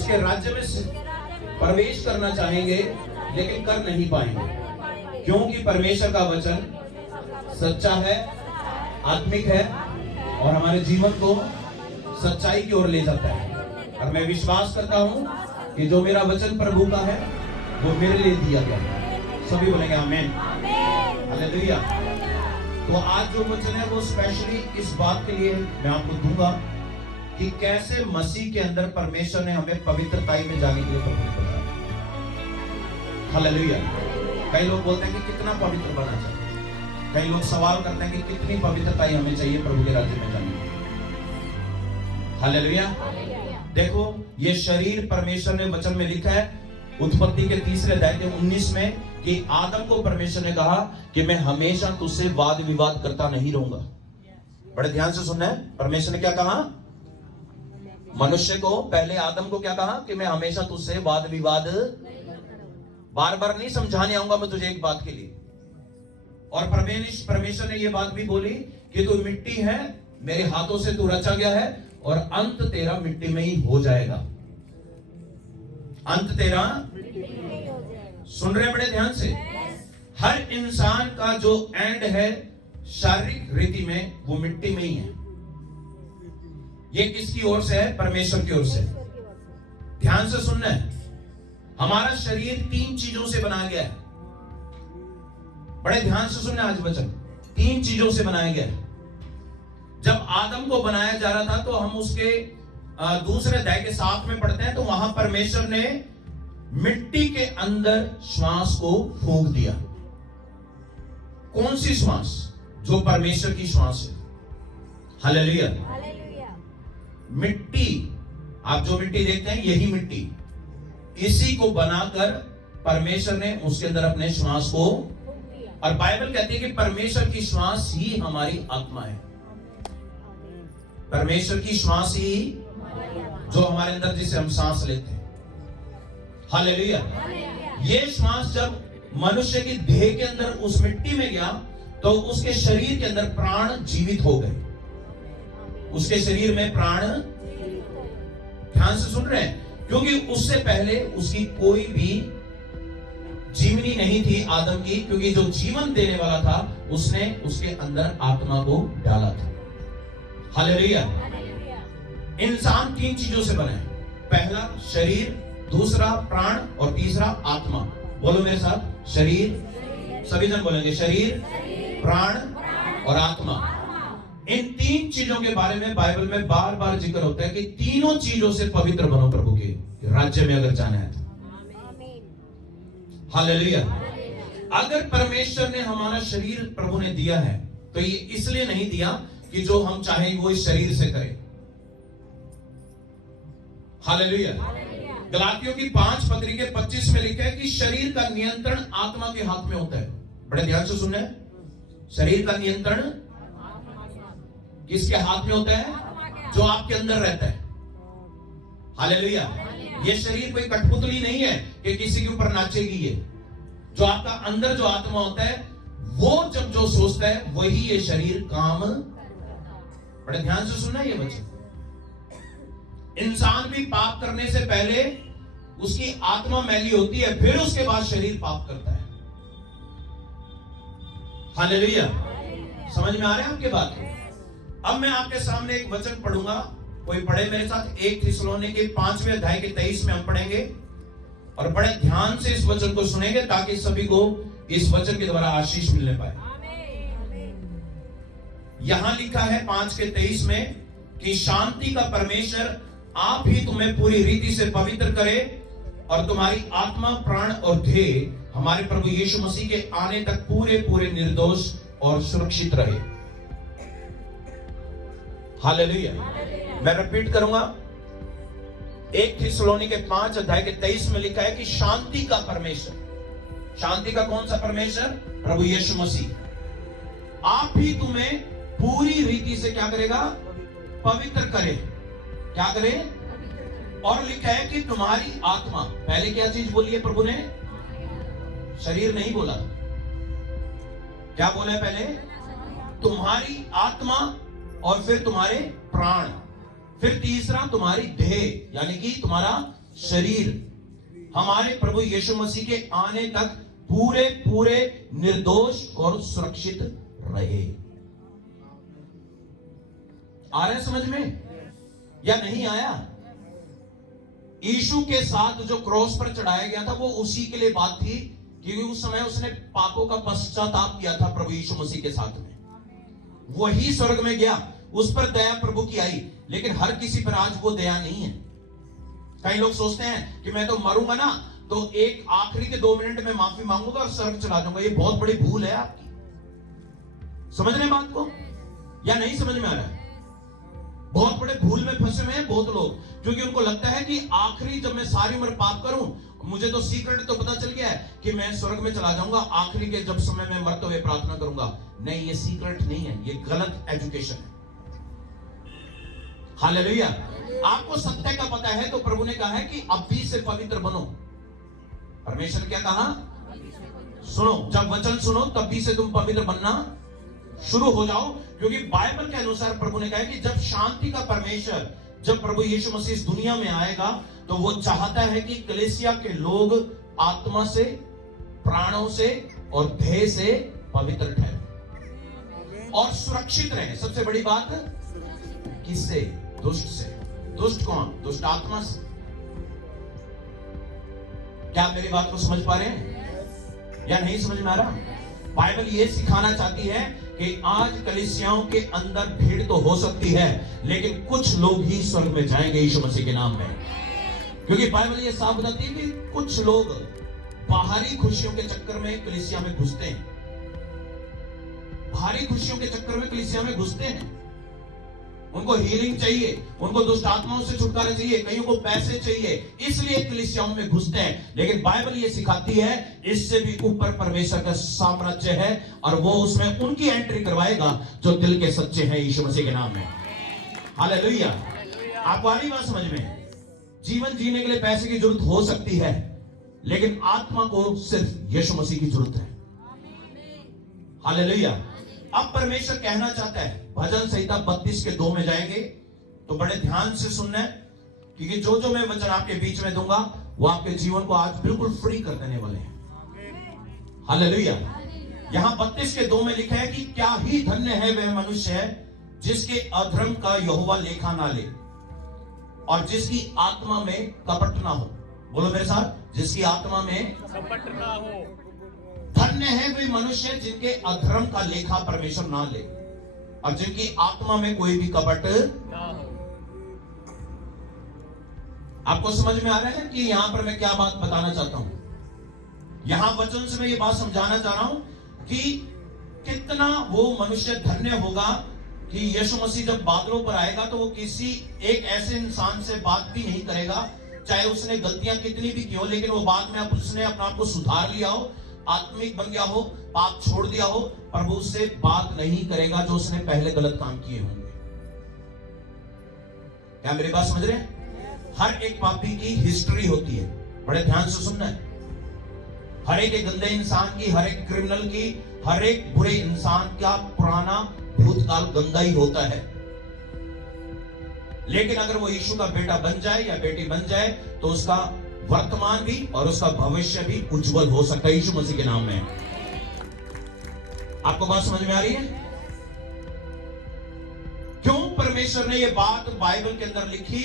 उसके राज्य में प्रवेश करना चाहेंगे लेकिन कर नहीं पाएंगे, क्योंकि परमेश्वर का वचन सच्चा है, आत्मिक है और हमारे जीवन को सच्चाई की ओर ले जाता है। और मैं विश्वास करता हूं कि जो मेरा वचन प्रभु का है वो मेरे लिए दिया गया है। सभी बोलेंगे आमीन, हालेलुया। तो आज जो वचन है वो स्पेशली इस बात के लिए मैं आपको दूंगा कि कैसे मसीह के अंदर परमेश्वर ने हमें पवित्रताई में जाने के लिए प्रभु ने बताया। हालेलुया। कई लोग बोलते हैं कि कितना पवित्र बनना चाहिए, कई लोग सवाल करते हैं कि कितनी पवित्रताई हमें चाहिए प्रभु के राज्य में जाने के लिए। हालेलुया। देखो ये शरीर परमेश्वर ने वचन में लिखा है उत्पत्ति के 3 अध्याय के 19 में कि आदम को परमेश्वर ने कहा कि मैं हमेशा तुझसे वाद विवाद करता नहीं रहूंगा। बड़े ध्यान से सुनना है, परमेश्वर ने क्या कहा मनुष्य को, पहले आदम को क्या कहा कि मैं हमेशा तुझसे वाद विवाद, बार बार नहीं समझाने आऊंगा मैं तुझे एक बात के लिए। और परमेश्वर ने ये बात भी बोली कि तू मिट्टी है, मेरे हाथों से तू रचा गया है और अंत तेरा मिट्टी में ही हो जाएगा। अंत तेरा, सुन रहे बड़े ध्यान से, हर इंसान का जो एंड है शारीरिक रीति में वो मिट्टी में ही है। ये किसकी ओर से है? परमेश्वर की ओर से। ध्यान से सुनना है, हमारा शरीर 3 चीजों से बनाया गया है। बड़े ध्यान से सुनना आज वचन, 3 चीजों से बनाया गया है। जब आदम को बनाया जा रहा था तो हम उसके दूसरे अध्याय के 7 में पढ़ते हैं, तो वहां परमेश्वर ने मिट्टी के अंदर श्वास को फूंक दिया। कौन सी श्वास? जो परमेश्वर की श्वास है। हालेलुया। मिट्टी, आप जो मिट्टी देखते हैं यही मिट्टी, इसी को बनाकर परमेश्वर ने उसके अंदर अपने श्वास को, और बाइबल कहती है कि परमेश्वर की श्वास ही हमारी आत्मा है। परमेश्वर की श्वास ही जो हमारे अंदर जिसे हम सांस लेते हैं। हालेलुया। ये श्वास जब मनुष्य की देह के अंदर उस मिट्टी में गया तो उसके शरीर के अंदर प्राण जीवित हो गए। उसके शरीर में प्राण, ध्यान से सुन रहे हैं, क्योंकि उससे पहले उसकी कोई भी जीवनी नहीं थी आदम की, क्योंकि जो जीवन देने वाला था उसने उसके अंदर आत्मा को डाला था। हालेलुया। इंसान 3 चीजों से बना है, पहला शरीर, दूसरा प्राण और तीसरा आत्मा। बोलो मेरे साथ, शरीर, सभी जन बोलेंगे शरीर, प्राण और आत्मा। इन 3 चीजों के बारे में बाइबल में बार बार जिक्र होता है कि तीनों चीजों से पवित्र बनो प्रभु के राज्य में अगर जाना है तो। हालेलुया। अगर परमेश्वर ने हमारा शरीर प्रभु ने दिया है तो ये इसलिए नहीं दिया कि जो हम चाहें वो इस शरीर से करें। हालेलुया। गलातियों की 5 पत्री के 25 में लिखा है कि शरीर का नियंत्रण आत्मा के हाथ में होता है। बड़े ध्यान से सुनना है, शरीर का नियंत्रण किसके हाथ में होता है? जो आपके अंदर रहता है। हालेलुया। ये शरीर कोई कठपुतली नहीं है कि किसी के ऊपर नाचेगी। ये जो आपका अंदर जो आत्मा होता है वो जब जो सोचता है वही ये शरीर काम। बड़े ध्यान से सुनना ये वचन। इंसान भी पाप करने से पहले उसकी आत्मा मैली होती है, फिर उसके बाद शरीर पाप करता है। हालेलुया। समझ में आ रहा है आपके बात? अब मैं आपके सामने एक वचन पढ़ूंगा, कोई पढ़े मेरे साथ। 1 थिस्सलुनीके 5वें अध्याय के 23 में हम पढ़ेंगे और बड़े ध्यान से इस वचन को सुनेंगे ताकि सभी को इस वचन के द्वारा आशीष मिलने पाए। यहां लिखा है 5 के 23 में कि शांति का परमेश्वर आप ही तुम्हें पूरी रीति से पवित्र करे और तुम्हारी आत्मा, प्राण और देह हमारे प्रभु यीशु मसीह के आने तक पूरे पूरे निर्दोष और सुरक्षित रहे। हालेलुया। मैं रिपीट करूंगा, 1 थिस्सलुनीके 5 अध्याय के 23 में लिखा है कि शांति का परमेश्वर, शांति का कौन सा परमेश्वर? प्रभु यीशु मसीह आप ही तुम्हें पूरी रीति से क्या करेगा? पवित्र करे। क्या करे? और लिखा है कि तुम्हारी आत्मा, पहले क्या चीज बोली है प्रभु ने? शरीर नहीं बोला, क्या बोला है पहले? तुम्हारी आत्मा और फिर तुम्हारे प्राण, फिर तीसरा तुम्हारी देह, यानी कि तुम्हारा शरीर हमारे प्रभु यीशु मसीह के आने तक पूरे पूरे निर्दोष और सुरक्षित रहे। आ रहे समझ में या नहीं आया? यीशु के साथ जो क्रॉस पर चढ़ाया गया था वो उसी के लिए बात थी, क्योंकि उस समय उसने पापों का पश्चाताप किया था प्रभु यीशु मसीह के साथ में। वही स्वर्ग में गया, उस पर दया प्रभु की आई, लेकिन हर किसी पर आज वो दया नहीं है। कई लोग सोचते हैं कि मैं तो मरूंगा ना तो एक आखिरी के 2 मिनट में माफी मांगूंगा और स्वर्ग चला जाऊंगा। ये बहुत बड़ी भूल है आपकी। समझ रहे हैं बात को या नहीं समझ में आ रहा है? बहुत बड़े भूल में फंसे हुए हैं बहुत लोग, क्योंकि उनको लगता है कि आखिरी जब मैं सारी उम्र पाप करूं, मुझे तो सीक्रेट तो पता चल गया है कि मैं स्वर्ग में चला जाऊंगा, आखिरी के जब समय में मरते हुए प्रार्थना करूंगा। नहीं, ये सीक्रेट नहीं है, ये गलत एजुकेशन है। हालेलुया। आपको सत्य का पता है तो प्रभु ने कहा है कि अभी से पवित्र बनो। परमेश्वर क्या कहा? सुनो, जब वचन सुनो तभी से तुम पवित्र बनना शुरू हो जाओ, क्योंकि बाइबल के अनुसार प्रभु ने कहा कि जब शांति का परमेश्वर, जब प्रभु यीशु मसीह इस दुनिया में आएगा तो वो चाहता है कि कलीसिया के लोग आत्मा से, प्राणों से और देह से पवित्र ठहरे और सुरक्षित रहे। सबसे बड़ी बात किससे? दुष्ट से। दुष्ट कौन? दुष्ट आत्मा से। क्या मेरी बात को समझ पा रहे हैं या नहीं समझ में आ रहा? बाइबल ये सिखाना चाहती है कि आज कलीसियाओं के अंदर भीड़ तो हो सकती है, लेकिन कुछ लोग ही स्वर्ग में जाएंगे यीशु मसीह के नाम में। क्योंकि बाइबल ये साफ बताती है कि कुछ लोग बाहरी खुशियों के चक्कर में कलीसिया में घुसते हैं, बाहरी खुशियों के चक्कर में कलीसिया में घुसते हैं। उनको हीलिंग चाहिए, उनको दुष्ट आत्माओं से छुटकारा चाहिए, कईयों को पैसे चाहिए, इसलिए कलीसियाओं में घुसते हैं। लेकिन बाइबल ये सिखाती है इससे भी ऊपर परमेश्वर का साम्राज्य है और वो उसमें उनकी एंट्री करवाएगा जो दिल के सच्चे हैं यीशु मसीह के नाम में। हालेलुया। आपको आ रही बात समझ में? जीवन जीने के लिए पैसे की जरूरत हो सकती है, लेकिन आत्मा को सिर्फ यीशु मसीह की जरूरत है। हालेलुया। अब परमेश्वर कहना चाहता है, भजन संहिता 32 के 2 में जाएंगे तो बड़े ध्यान से सुनना है, क्योंकि जो जो मैं वचन आपके बीच में दूंगा वो आपके जीवन को आज बिल्कुल फ्री कर देने वाले हैं। हालेलुया। यहां 32 के 2 में लिखा है कि क्या ही धन्य है वह मनुष्य है जिसके अधर्म का यहोवा लेखा ना ले और जिसकी आत्मा में कपट ना हो। बोलो मेरे साथ, जिसकी आत्मा में कपट ना हो। धन्य है वे मनुष्य जिनके अधर्म का लेखा परमेश्वर ना ले और जिनकी आत्मा में कोई भी कपट ना हो। आपको समझ में आ रहा है कि यहां पर मैं क्या बात बताना चाहता हूं? यहां वचन से मैं ये बात समझाना चाह रहा हूं कि कितना वो मनुष्य धन्य होगा कि यीशु मसीह जब बादलों पर आएगा तो वो किसी एक ऐसे इंसान से बात भी नहीं करेगा, चाहे उसने गलतियां कितनी भी की हो, लेकिन वो बाद में उसने अपने आप को सुधार लिया हो, आत्मिक बन गया हो, पाप छोड़ दिया हो, प्रभु उससे बात नहीं करेगा जो उसने पहले गलत काम किए होंगे। क्या मेरी बात समझ रहे हैं? हर एक पापी की हिस्ट्री होती है, बड़े ध्यान से सुनना है। हर एक गंदे इंसान की, हर एक क्रिमिनल की, हर एक बुरे इंसान का पुराना भूतकाल गंदा ही होता है। लेकिन अगर वो यीशु का बेटा बन जाए या बेटी बन जाए तो उसका वर्तमान भी और उसका भविष्य भी उज्जवल हो सकता है यीशु मसीह के नाम में। आपको बात समझ में आ रही है? क्यों परमेश्वर ने ये बात बाइबल के अंदर लिखी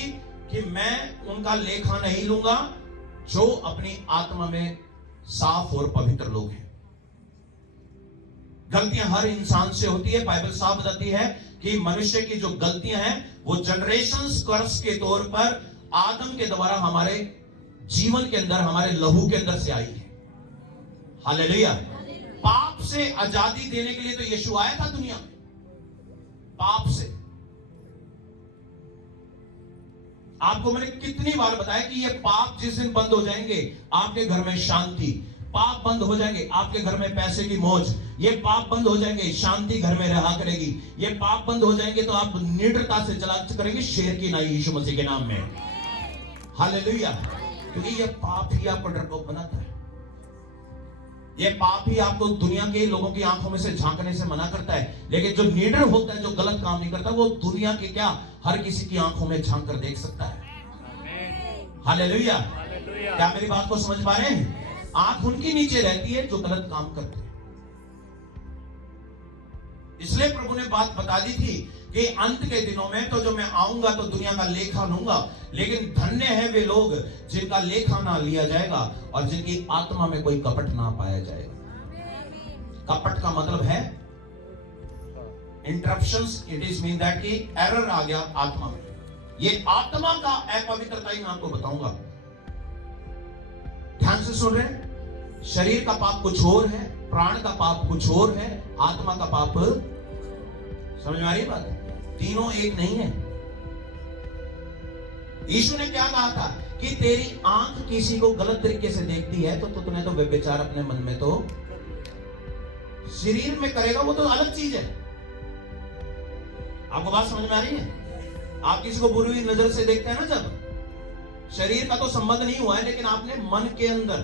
कि मैं उनका लेखा नहीं लूंगा जो अपनी आत्मा में साफ और पवित्र लोग हैं। गलतियां हर इंसान से होती है। बाइबल साफ बताती है कि मनुष्य की जो गलतियां हैं वो जनरेशंस कर्स के तौर पर आदम के द्वारा हमारे जीवन के अंदर, हमारे लहू के अंदर से आई है। हालेलुया। पाप से आजादी देने के लिए तो यीशु आया था दुनिया में, पाप से। आपको मैंने कितनी बार बताया कि ये पाप जिस दिन बंद हो जाएंगे आपके घर में शांति, पाप बंद हो जाएंगे आपके घर में पैसे की मौज, ये पाप बंद हो जाएंगे शांति घर में रहा करेगी, ये पाप बंद हो जाएंगे तो आप निडरता से चला करेंगे शेर की नाई यीशु मसीह के नाम में। हालेलुया। क्योंकि ये पाप ही आपको डरपोक बनाता है, ये पाप ही आपको दुनिया के लोगों की आंखों में से झांकने से मना करता है। लेकिन जो निडर होता है, जो गलत काम नहीं करता, वो दुनिया के क्या हर किसी की आंखों में झांक कर देख सकता है। हालेलुया। क्या मेरी बात को समझ पा रहे हैं? आंख उनकी नीचे रहती है जो गलत काम करते हैं। इसलिए प्रभु ने बात बता दी थी कि अंत के दिनों में तो जो मैं आऊंगा तो दुनिया का लेखा लूंगा, लेकिन धन्य है वे लोग जिनका लेखा ना लिया जाएगा और जिनकी आत्मा में कोई कपट ना पाया जाएगा। कपट का मतलब है interruptions, it is mean that कि एरर आ गया आत्मा में। ये आत्मा का अपवित्रता ही मैं आपको बताऊंगा। ध्यान से सुन रहे हैं? शरीर का पाप कुछ और है, प्राण का पाप कुछ और है, आत्मा का पाप, समझ में आ रही बात? तीनों एक नहीं है। यीशु ने क्या कहा था कि तेरी आंख किसी को गलत तरीके से देखती है तो तूने तो व्यभिचार अपने मन में तो शरीर में करेगा, वो तो अलग चीज है। आपको बात समझ में आ रही है? आप किसी को बुरी नजर से देखते हैं ना, जब शरीर का तो संबंध नहीं हुआ है, लेकिन आपने मन के अंदर,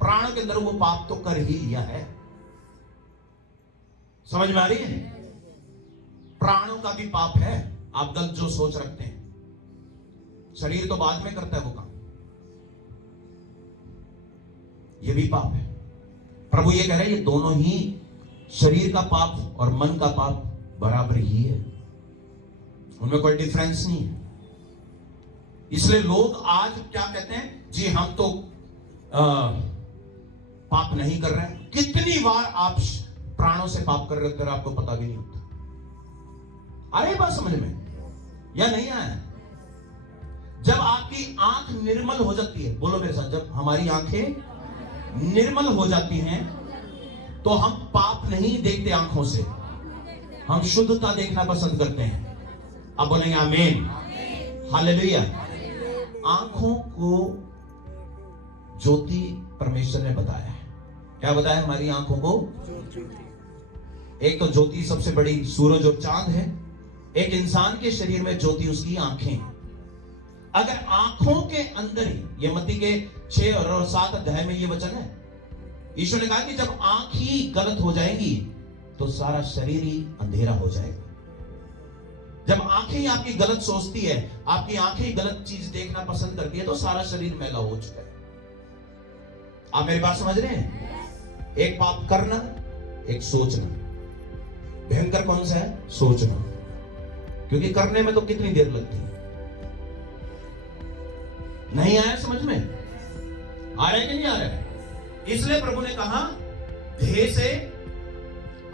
प्राण के अंदर वो पाप तो कर ही लिया है। समझ में आ रही है? प्राणों का भी पाप है। आप गलत जो सोच रखते हैं, शरीर तो बाद में करता है वो काम, ये भी पाप है। प्रभु ये कह रहे हैं ये दोनों ही, शरीर का पाप और मन का पाप बराबर ही है, उनमें कोई डिफरेंस नहीं है। इसलिए लोग आज क्या कहते हैं, जी हम तो पाप नहीं कर रहे हैं। कितनी बार आप प्राणों से पाप कर रहे हो, आपको पता भी नहीं होता। अरे बात समझ में या नहीं आया? जब आपकी आंख निर्मल हो जाती है, बोलो मेरे साथ, जब हमारी आंखें निर्मल हो जाती हैं तो हम पाप नहीं देखते आंखों से, हम शुद्धता देखना पसंद करते हैं। अब बोलेंगे आमीन, हालेलुया। आंखों को ज्योति परमेश्वर ने बताया है। क्या बताया? हमारी आंखों को एक तो ज्योति सबसे बड़ी सूरज और चांद है। एक इंसान के शरीर में ज्योति उसकी आंखें हैं। अगर आंखों के अंदर ही, ये मत्ती के 6 और 7 अध्याय में ये वचन है, यीशु ने कहा कि जब आंख ही गलत हो जाएंगी तो सारा शरीर ही अंधेरा हो जाएगा। जब आंखें ही आपकी गलत सोचती है, आपकी आंखें ही गलत चीज देखना पसंद करती है, तो सारा शरीर मैला हो चुका है। आप मेरी बात समझ रहे हैं? एक पाप करना, एक सोचना। भयंकर कौन सा है? सोचना। क्योंकि करने में तो कितनी देर लगती है। नहीं आया समझ में? आ रहा है कि नहीं आ रहा है? इसलिए प्रभु ने कहा देह से,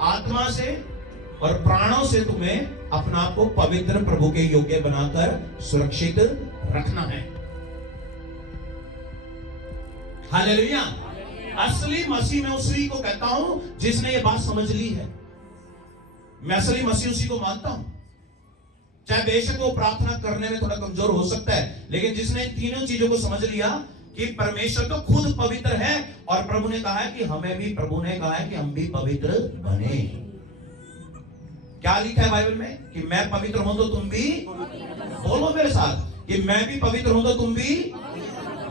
आत्मा से और प्राणों से तुम्हें अपना आप को पवित्र, प्रभु के योग्य बनाकर सुरक्षित रखना है। हालेलुया। असली मसीह मैं उसी को कहता हूं जिसने ये बात समझ ली है। मैं असली मसीह उसी को मानता हूं। चाहे बेशक वो प्रार्थना करने में थोड़ा कमजोर हो सकता है, लेकिन जिसने तीनों चीजों को समझ लिया कि परमेश्वर तो खुद पवित्र है और प्रभु ने कहा है कि हमें भी, प्रभु ने कहा है कि हम भी पवित्र बने। क्या लिखा है बाइबल में? कि मैं पवित्र हूं तो तुम भी, बोलो मेरे साथ, कि मैं भी पवित्र हूं तो तुम भी।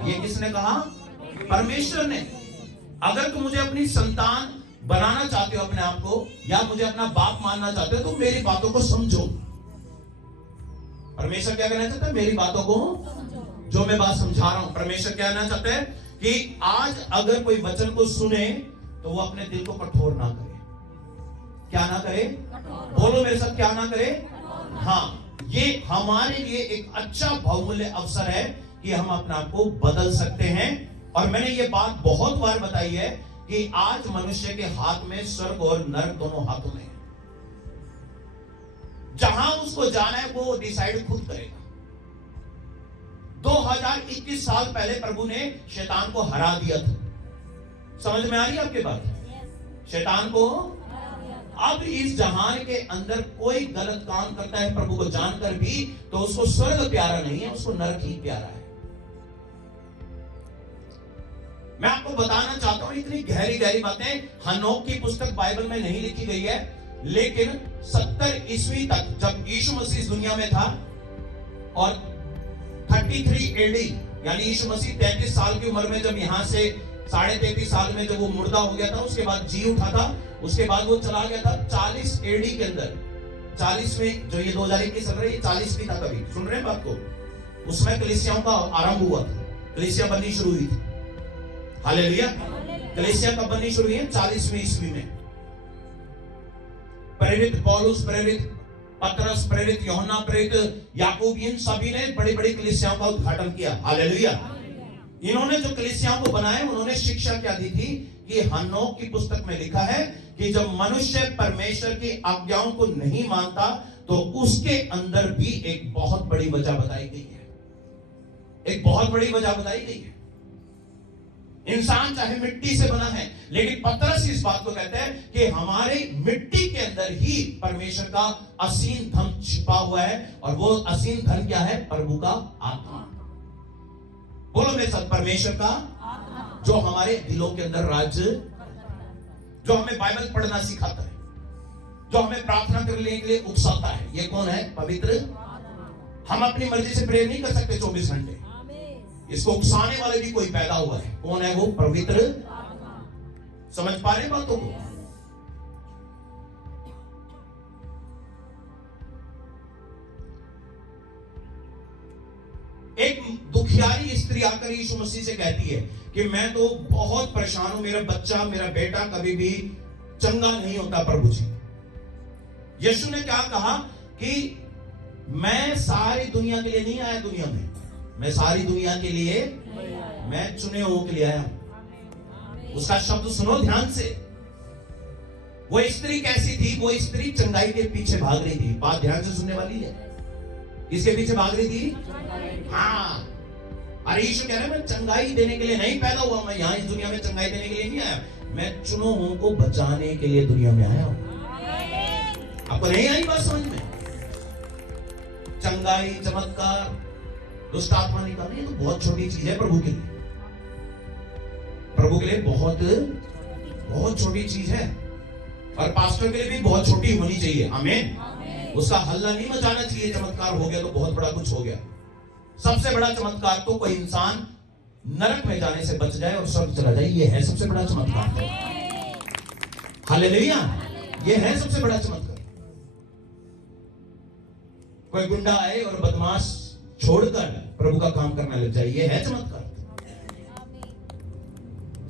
ये किसने कहा? परमेश्वर ने। अगर तुम मुझे अपनी संतान बनाना चाहते हो अपने आप को, या मुझे अपना बाप मानना चाहते हो, तो मेरी बातों को समझो। परमेश्वर क्या कहना चाहता है? मेरी बातों को, जो मैं बात समझा रहा हूं, परमेश्वर क्या कहना चाहता है कि आज अगर कोई वचन को सुने तो वो अपने दिल को कठोर ना करे। क्या ना करे? बोलो मेरे साथ, क्या ना करे? हाँ, ये हमारे लिए एक अच्छा बहुमूल्य अवसर है कि हम अपने आप को बदल सकते हैं। और मैंने ये बात बहुत बार बताई है कि आज मनुष्य के हाथ में स्वर्ग और नरक दोनों हाथों में है। जहां उसको जाना है वो डिसाइड खुद करेगा। 2021 साल पहले प्रभु ने शैतान को हरा दिया था। समझ में आ रही है आपके बात? शैतान को अब इस जहान के अंदर कोई गलत काम करता है प्रभु को जानकर भी, तो उसको स्वर्ग प्यारा नहीं है, उसको नरक ही प्यारा है। मैं आपको बताना चाहता हूं, इतनी गहरी गहरी बातें हनोक की पुस्तक बाइबल में नहीं लिखी गई है, लेकिन 70 ईस्वी तक जब यीशु मसीह इस दुनिया में था और 33 एडी यानी यीशु मसीह 33 साल की उम्र में जब यहां से 33.5 साल में जब वो मुर्दा हो गया था, उसके बाद जी उठा था, उसके बाद वो चला गया था 40 एडी के अंदर। 40 में जो ये 2021 चल रही है, 40 भी था कभी, सुन रहे हैं बात को? उसमें कलीसियाओं का आरंभ हुआ था। कलीसिया बननी शुरू हुई थी। हालेलुया। कलीसिया कब बननी शुरू हुई है? 40वीं ईस्वी में। प्रेरित पौलुस, प्रेरित पतरस, प्रेरित यूहन्ना, प्रेरित याकूब, इन सभी ने बड़ी बड़ी कलीसियाओं का उद्घाटन किया। हालेलुया। इन्होंने जो कलीसियाओं को बनाए, उन्होंने शिक्षा क्या दी थी कि हनोक की पुस्तक में लिखा है कि जब मनुष्य परमेश्वर की आज्ञाओं को नहीं मानता तो उसके अंदर भी एक बहुत बड़ी वजह बताई गई है। एक बहुत बड़ी वजह बताई गई है। इंसान चाहे मिट्टी से बना है, लेकिन पतरस इस बात को कहते हैं कि हमारे मिट्टी के अंदर ही परमेश्वर का असीम धन छिपा हुआ है, और वो असीम धन क्या है? प्रभु का आत्मा। बोलो मेरे साथ, परमेश्वर का आत्मा, जो हमारे दिलों के अंदर राज्य, जो हमें बाइबल पढ़ना सिखाता है, जो हमें प्रार्थना करने के लिए उकसाता है। ये कौन है? पवित्र। हम अपनी मर्जी से प्रेयर नहीं कर सकते 24 घंटे। इसको उकसाने वाले भी कोई पैदा हुआ है। कौन है वो? पवित्र। समझ पा रहे बातों को? एक दुखियारी स्त्री आकर यीशु मसीह से कहती है कि मैं तो बहुत परेशान हूं, मेरा बच्चा, मेरा बेटा कभी भी चंगा नहीं होता प्रभु जी। यीशु ने क्या कहा कि मैं सारी दुनिया के लिए नहीं आया दुनिया में, मैं सारी दुनिया के लिए, मैं चुने हुओं के लिए आया हूं। उसका शब्द सुनो ध्यान से। वो स्त्री कैसी थी? वो स्त्री चंगाई के पीछे भाग रही थी। बात ध्यान से सुनने वाली है। किसके पीछे भाग रही थी? हाँ। अरे यीशु कह रहे हैं मैं चंगाई देने के लिए नहीं पैदा हुआ, मैं यहां इस दुनिया में चंगाई देने के लिए नहीं आया, मैं चुनो हुओं को बचाने के लिए दुनिया में आया हूं। आपको नहीं आई बात समझ में? चंगाई, चमत्कार, दुष्ट आत्मा निकालना, ये तो बहुत छोटी चीज है प्रभु के लिए। प्रभु के लिए बहुत बहुत छोटी चीज है, और पास्टर के लिए भी बहुत छोटी होनी चाहिए। आमीन। उसका हल्ला नहीं मचाना चाहिए। चमत्कार हो गया तो बहुत बड़ा कुछ हो गया। सबसे बड़ा चमत्कार तो कोई इंसान नरक में जाने से बच जाए और स्वर्ग चला जाए, ये है सबसे बड़ा चमत्कार। हालेलुया। ये है सबसे बड़ा चमत्कार। कोई गुंडा आए और बदमाश छोड़कर प्रभु का काम करने लग जाए, ये है चमत्कार।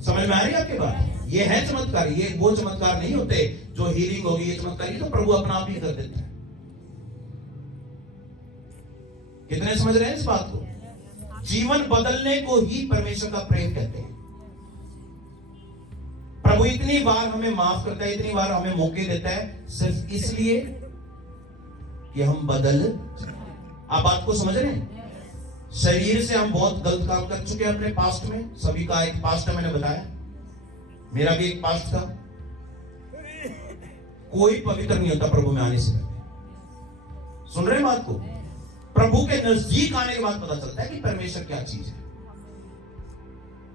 समझ में आ रही है आपके बात? ये है चमत्कार। ये वो चमत्कार नहीं होते जो हीलिंग होगी, ये चमत्कार ये तो प्रभु अपना आप ही कर देता है। कितने समझ रहे हैं इस बात को? जीवन बदलने को ही परमेश्वर का प्रेम कहते हैं। प्रभु इतनी बार हमें माफ करता है, इतनी बार हमें मौके देता है, सिर्फ इसलिए कि हम बदल। आप बात को समझ रहे हैं? शरीर से हम बहुत गलत काम कर चुके हैं अपने पास्ट में। सभी का एक पास्ट है, मैंने बताया, मेरा भी एक पास्ट था। कोई पवित्र नहीं होता प्रभु में आने से पहले। सुन रहे हैं बात को? प्रभु के नजदीक आने के बाद पता चलता है कि परमेश्वर क्या चीज है,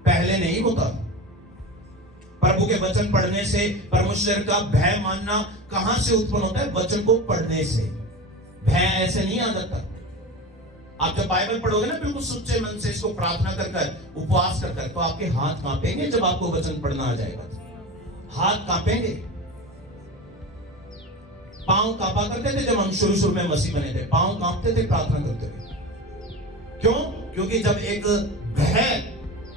पहले नहीं होता। प्रभु के वचन पढ़ने से परमेश्वर का भय मानना कहां से उत्पन्न होता है? वचन को पढ़ने से। भय ऐसे नहीं आ जाता। आप जब बाइबल पढ़ोगे ना बिल्कुल सच्चे मन से, इसको प्रार्थना कर, उपवास कर, तो आपके हाथ कांपेंगे। जब आपको वचन पढ़ना आ जाएगा तो हाथ कांपेंगे। पांव कांपा करते थे जब हम शुरू में मसीह बने थे, पांव कांपते थे प्रार्थना करते थे। क्यों? क्योंकि जब एक भय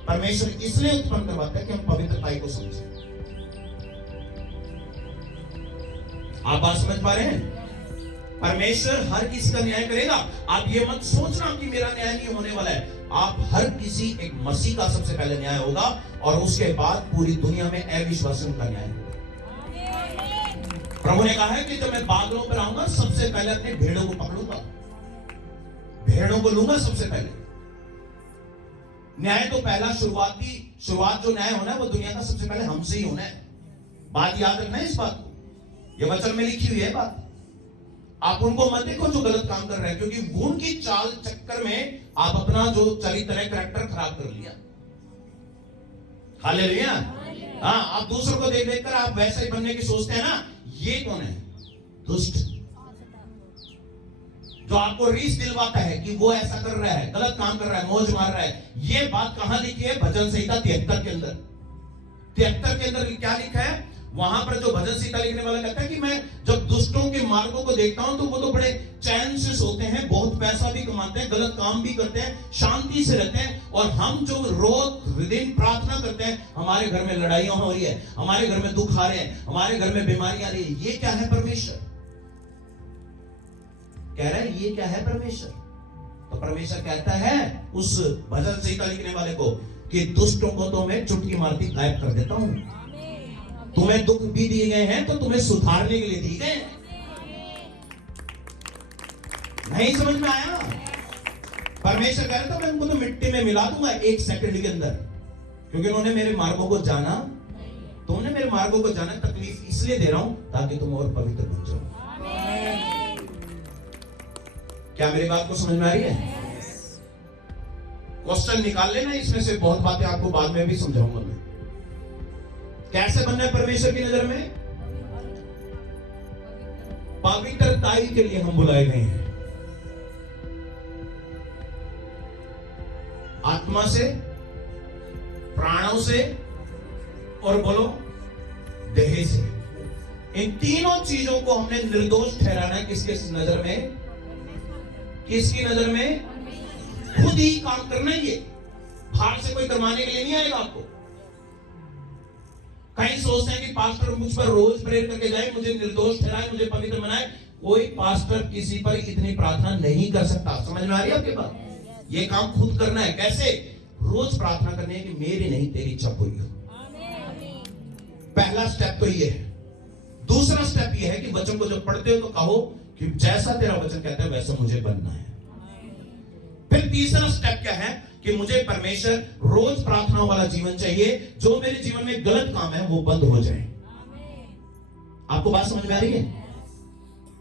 परमेश्वर इसलिए उत्पन्न करवाता है कि हम पवित्रता को समझें। आप बात समझ पा रहे हैं? परमेश्वर हर किसी का न्याय करेगा। आप ये मत सोचना कि मेरा न्याय नहीं होने वाला है। आप हर किसी, एक मसीह का सबसे पहले न्याय होगा, और उसके बाद पूरी दुनिया में अविश्वासियों का न्याय होगा। प्रभु ने कहा है कि जब मैं बादलों पर आऊंगा, सबसे पहले अपने भेड़ों को पकड़ूंगा, भेड़ों को लूंगा सबसे पहले। न्याय तो पहला शुरुआत जो न्याय होना है वो दुनिया का सबसे पहले हमसे ही होना है। बात याद रखना है इस बात को, ये वचन में लिखी हुई है बात। आप उनको मत देखो जो गलत काम कर रहे हैं, क्योंकि उनकी चाल चक्कर में आप अपना जो चरित्र है, कैरेक्टर खराब कर लिया। हालेलुया। हाँ, आप दूसरों को देख देखकर आप वैसे ही बनने की सोचते हैं ना। ये कौन है? दुष्ट, जो आपको रीस दिलवाता है कि वो ऐसा कर रहा है, गलत काम कर रहा है, मौज मार रहा है। ये बात कहां लिखी है? भजन संहिता 73 के अंदर। 73 के अंदर क्या लिखा है? वहां पर जो भजन संहिता लिखने वाला कहता है कि मैं जब दुष्टों के मार्गों को देखता हूं तो वो तो बड़े चैन से सोते हैं, बहुत पैसा भी कमाते हैं, गलत काम भी करते हैं, शांति से रहते हैं, और हम जो रोज दिन प्रार्थना करते हैं, हमारे घर में लड़ाइयां हो रही है, हमारे घर में दुख आ रहे हैं, हमारे घर में बीमारी आ रही है। ये क्या है? परमेश्वर कह रहा है, ये क्या है? परमेश्वर। तो परमेश्वर कहता है उस भजन संहिता लिखने वाले को कि दुष्टों को तो मैं चुटकी मारती गायब कर देता हूं। तुम्हें दुख भी दिए गए हैं तो तुम्हें सुधारने के लिए दिए गए। नहीं समझ में आया? परमेश्वर कह रहा था मैं उनको तो मिट्टी में मिला दूंगा 1 सेकंड के अंदर, क्योंकि उन्होंने मेरे मार्गों को जाना। तुमने मेरे मार्गों को जाना, तकलीफ इसलिए दे रहा हूं ताकि तुम और पवित्र बन जाओ। क्या मेरी बात को समझ में आ रही है? क्वेश्चन निकाल लेना इसमें से, बहुत बातें आपको बाद में भी समझाऊंगा मैं। कैसे बनना है परमेश्वर की नजर में? पवित्रताई के लिए हम बुलाए गए हैं। आत्मा से, प्राणों से, और बोलो देह से। इन तीनों चीजों को हमने निर्दोष ठहराना है। किसके नजर में? किसकी नजर में? खुद ही काम करना है। ये बाहर से कोई करवाने के लिए नहीं आएगा आपको। कई सोचते हैं कि पास्टर मुझ पर रोज प्रेयर करके जाए, मुझे निर्दोष ठहराए, मुझे पवित्र बनाए। कोई पास्टर किसी पर इतनी प्रार्थना नहीं कर सकता। समझ में आ रही है आपके बात? ये काम खुद करना है। कैसे? रोज प्रार्थना करनी है कि मेरी नहीं तेरी इच्छा पूरी हो। पहला स्टेप तो ये है। दूसरा स्टेप ये है कि वचन को जब पढ़ते हो तो कहो कि जैसा तेरा वचन कहता है वैसा मुझे बनना है। फिर तीसरा स्टेप क्या है कि मुझे परमेश्वर रोज प्रार्थना वाला जीवन चाहिए। जो मेरे जीवन में गलत काम है वो बंद हो जाए। आपको बात समझ में आ रही है?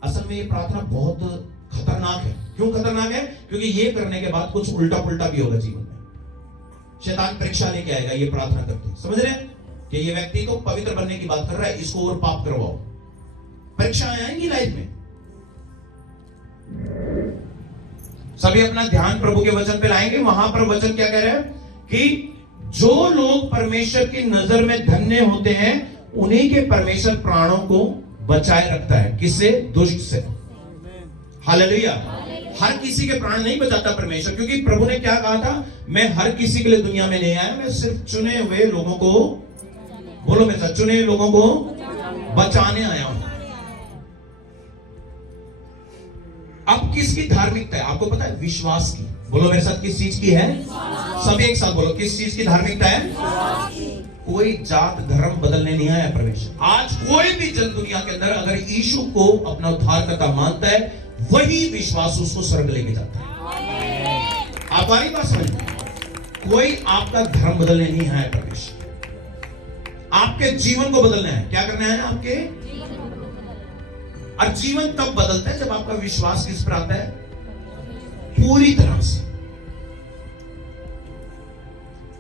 असल में ये प्रार्थना बहुत खतरनाक है। क्यों खतरनाक है? क्योंकि ये करने के बाद कुछ उल्टा पुल्टा भी होगा जीवन में। शैतान परीक्षा लेके आएगा ये प्रार्थना करके। समझ रहे हैं कि ये व्यक्ति तो पवित्र बनने की बात कर रहा है, इसको और पाप करवाओ। परीक्षाएं आएंगी लाइफ में। सभी अपना ध्यान प्रभु के वचन पे लाएंगे। वहां पर वचन क्या कह रहे हैं कि जो लोग परमेश्वर की नजर में धन्य होते हैं उन्हीं के परमेश्वर प्राणों को बचाए रखता है। किससे? दुष्ट से। हालेलुया। हर किसी के प्राण नहीं बचाता परमेश्वर, क्योंकि प्रभु ने क्या कहा था? मैं हर किसी के लिए दुनिया में नहीं आया, मैं सिर्फ चुने हुए लोगों को, बोलो मेरे साथ, चुने हुए लोगों को बचाने आया हूं। अब किसकी धार्मिकता है आपको पता है? विश्वास की। बोलो मेरे साथ, किस चीज की है? सभी एक साथ बोलो, किस चीज की धार्मिकता है? कोई जात धर्म बदलने नहीं आया परमेश्वर। आज कोई भी जन दुनिया के अंदर अगर यीशु को अपना उद्धारकर्ता मानता है, वही विश्वास उसको स्वर्ग लेके जाता है। आप हमारी बात समझ? कोई आपका धर्म बदलने नहीं आया परमेश्वर। आपके जीवन को बदलना है। क्या करना है आपके? और जीवन तब बदलता है जब आपका विश्वास किस पर आता है? पूरी तरह से।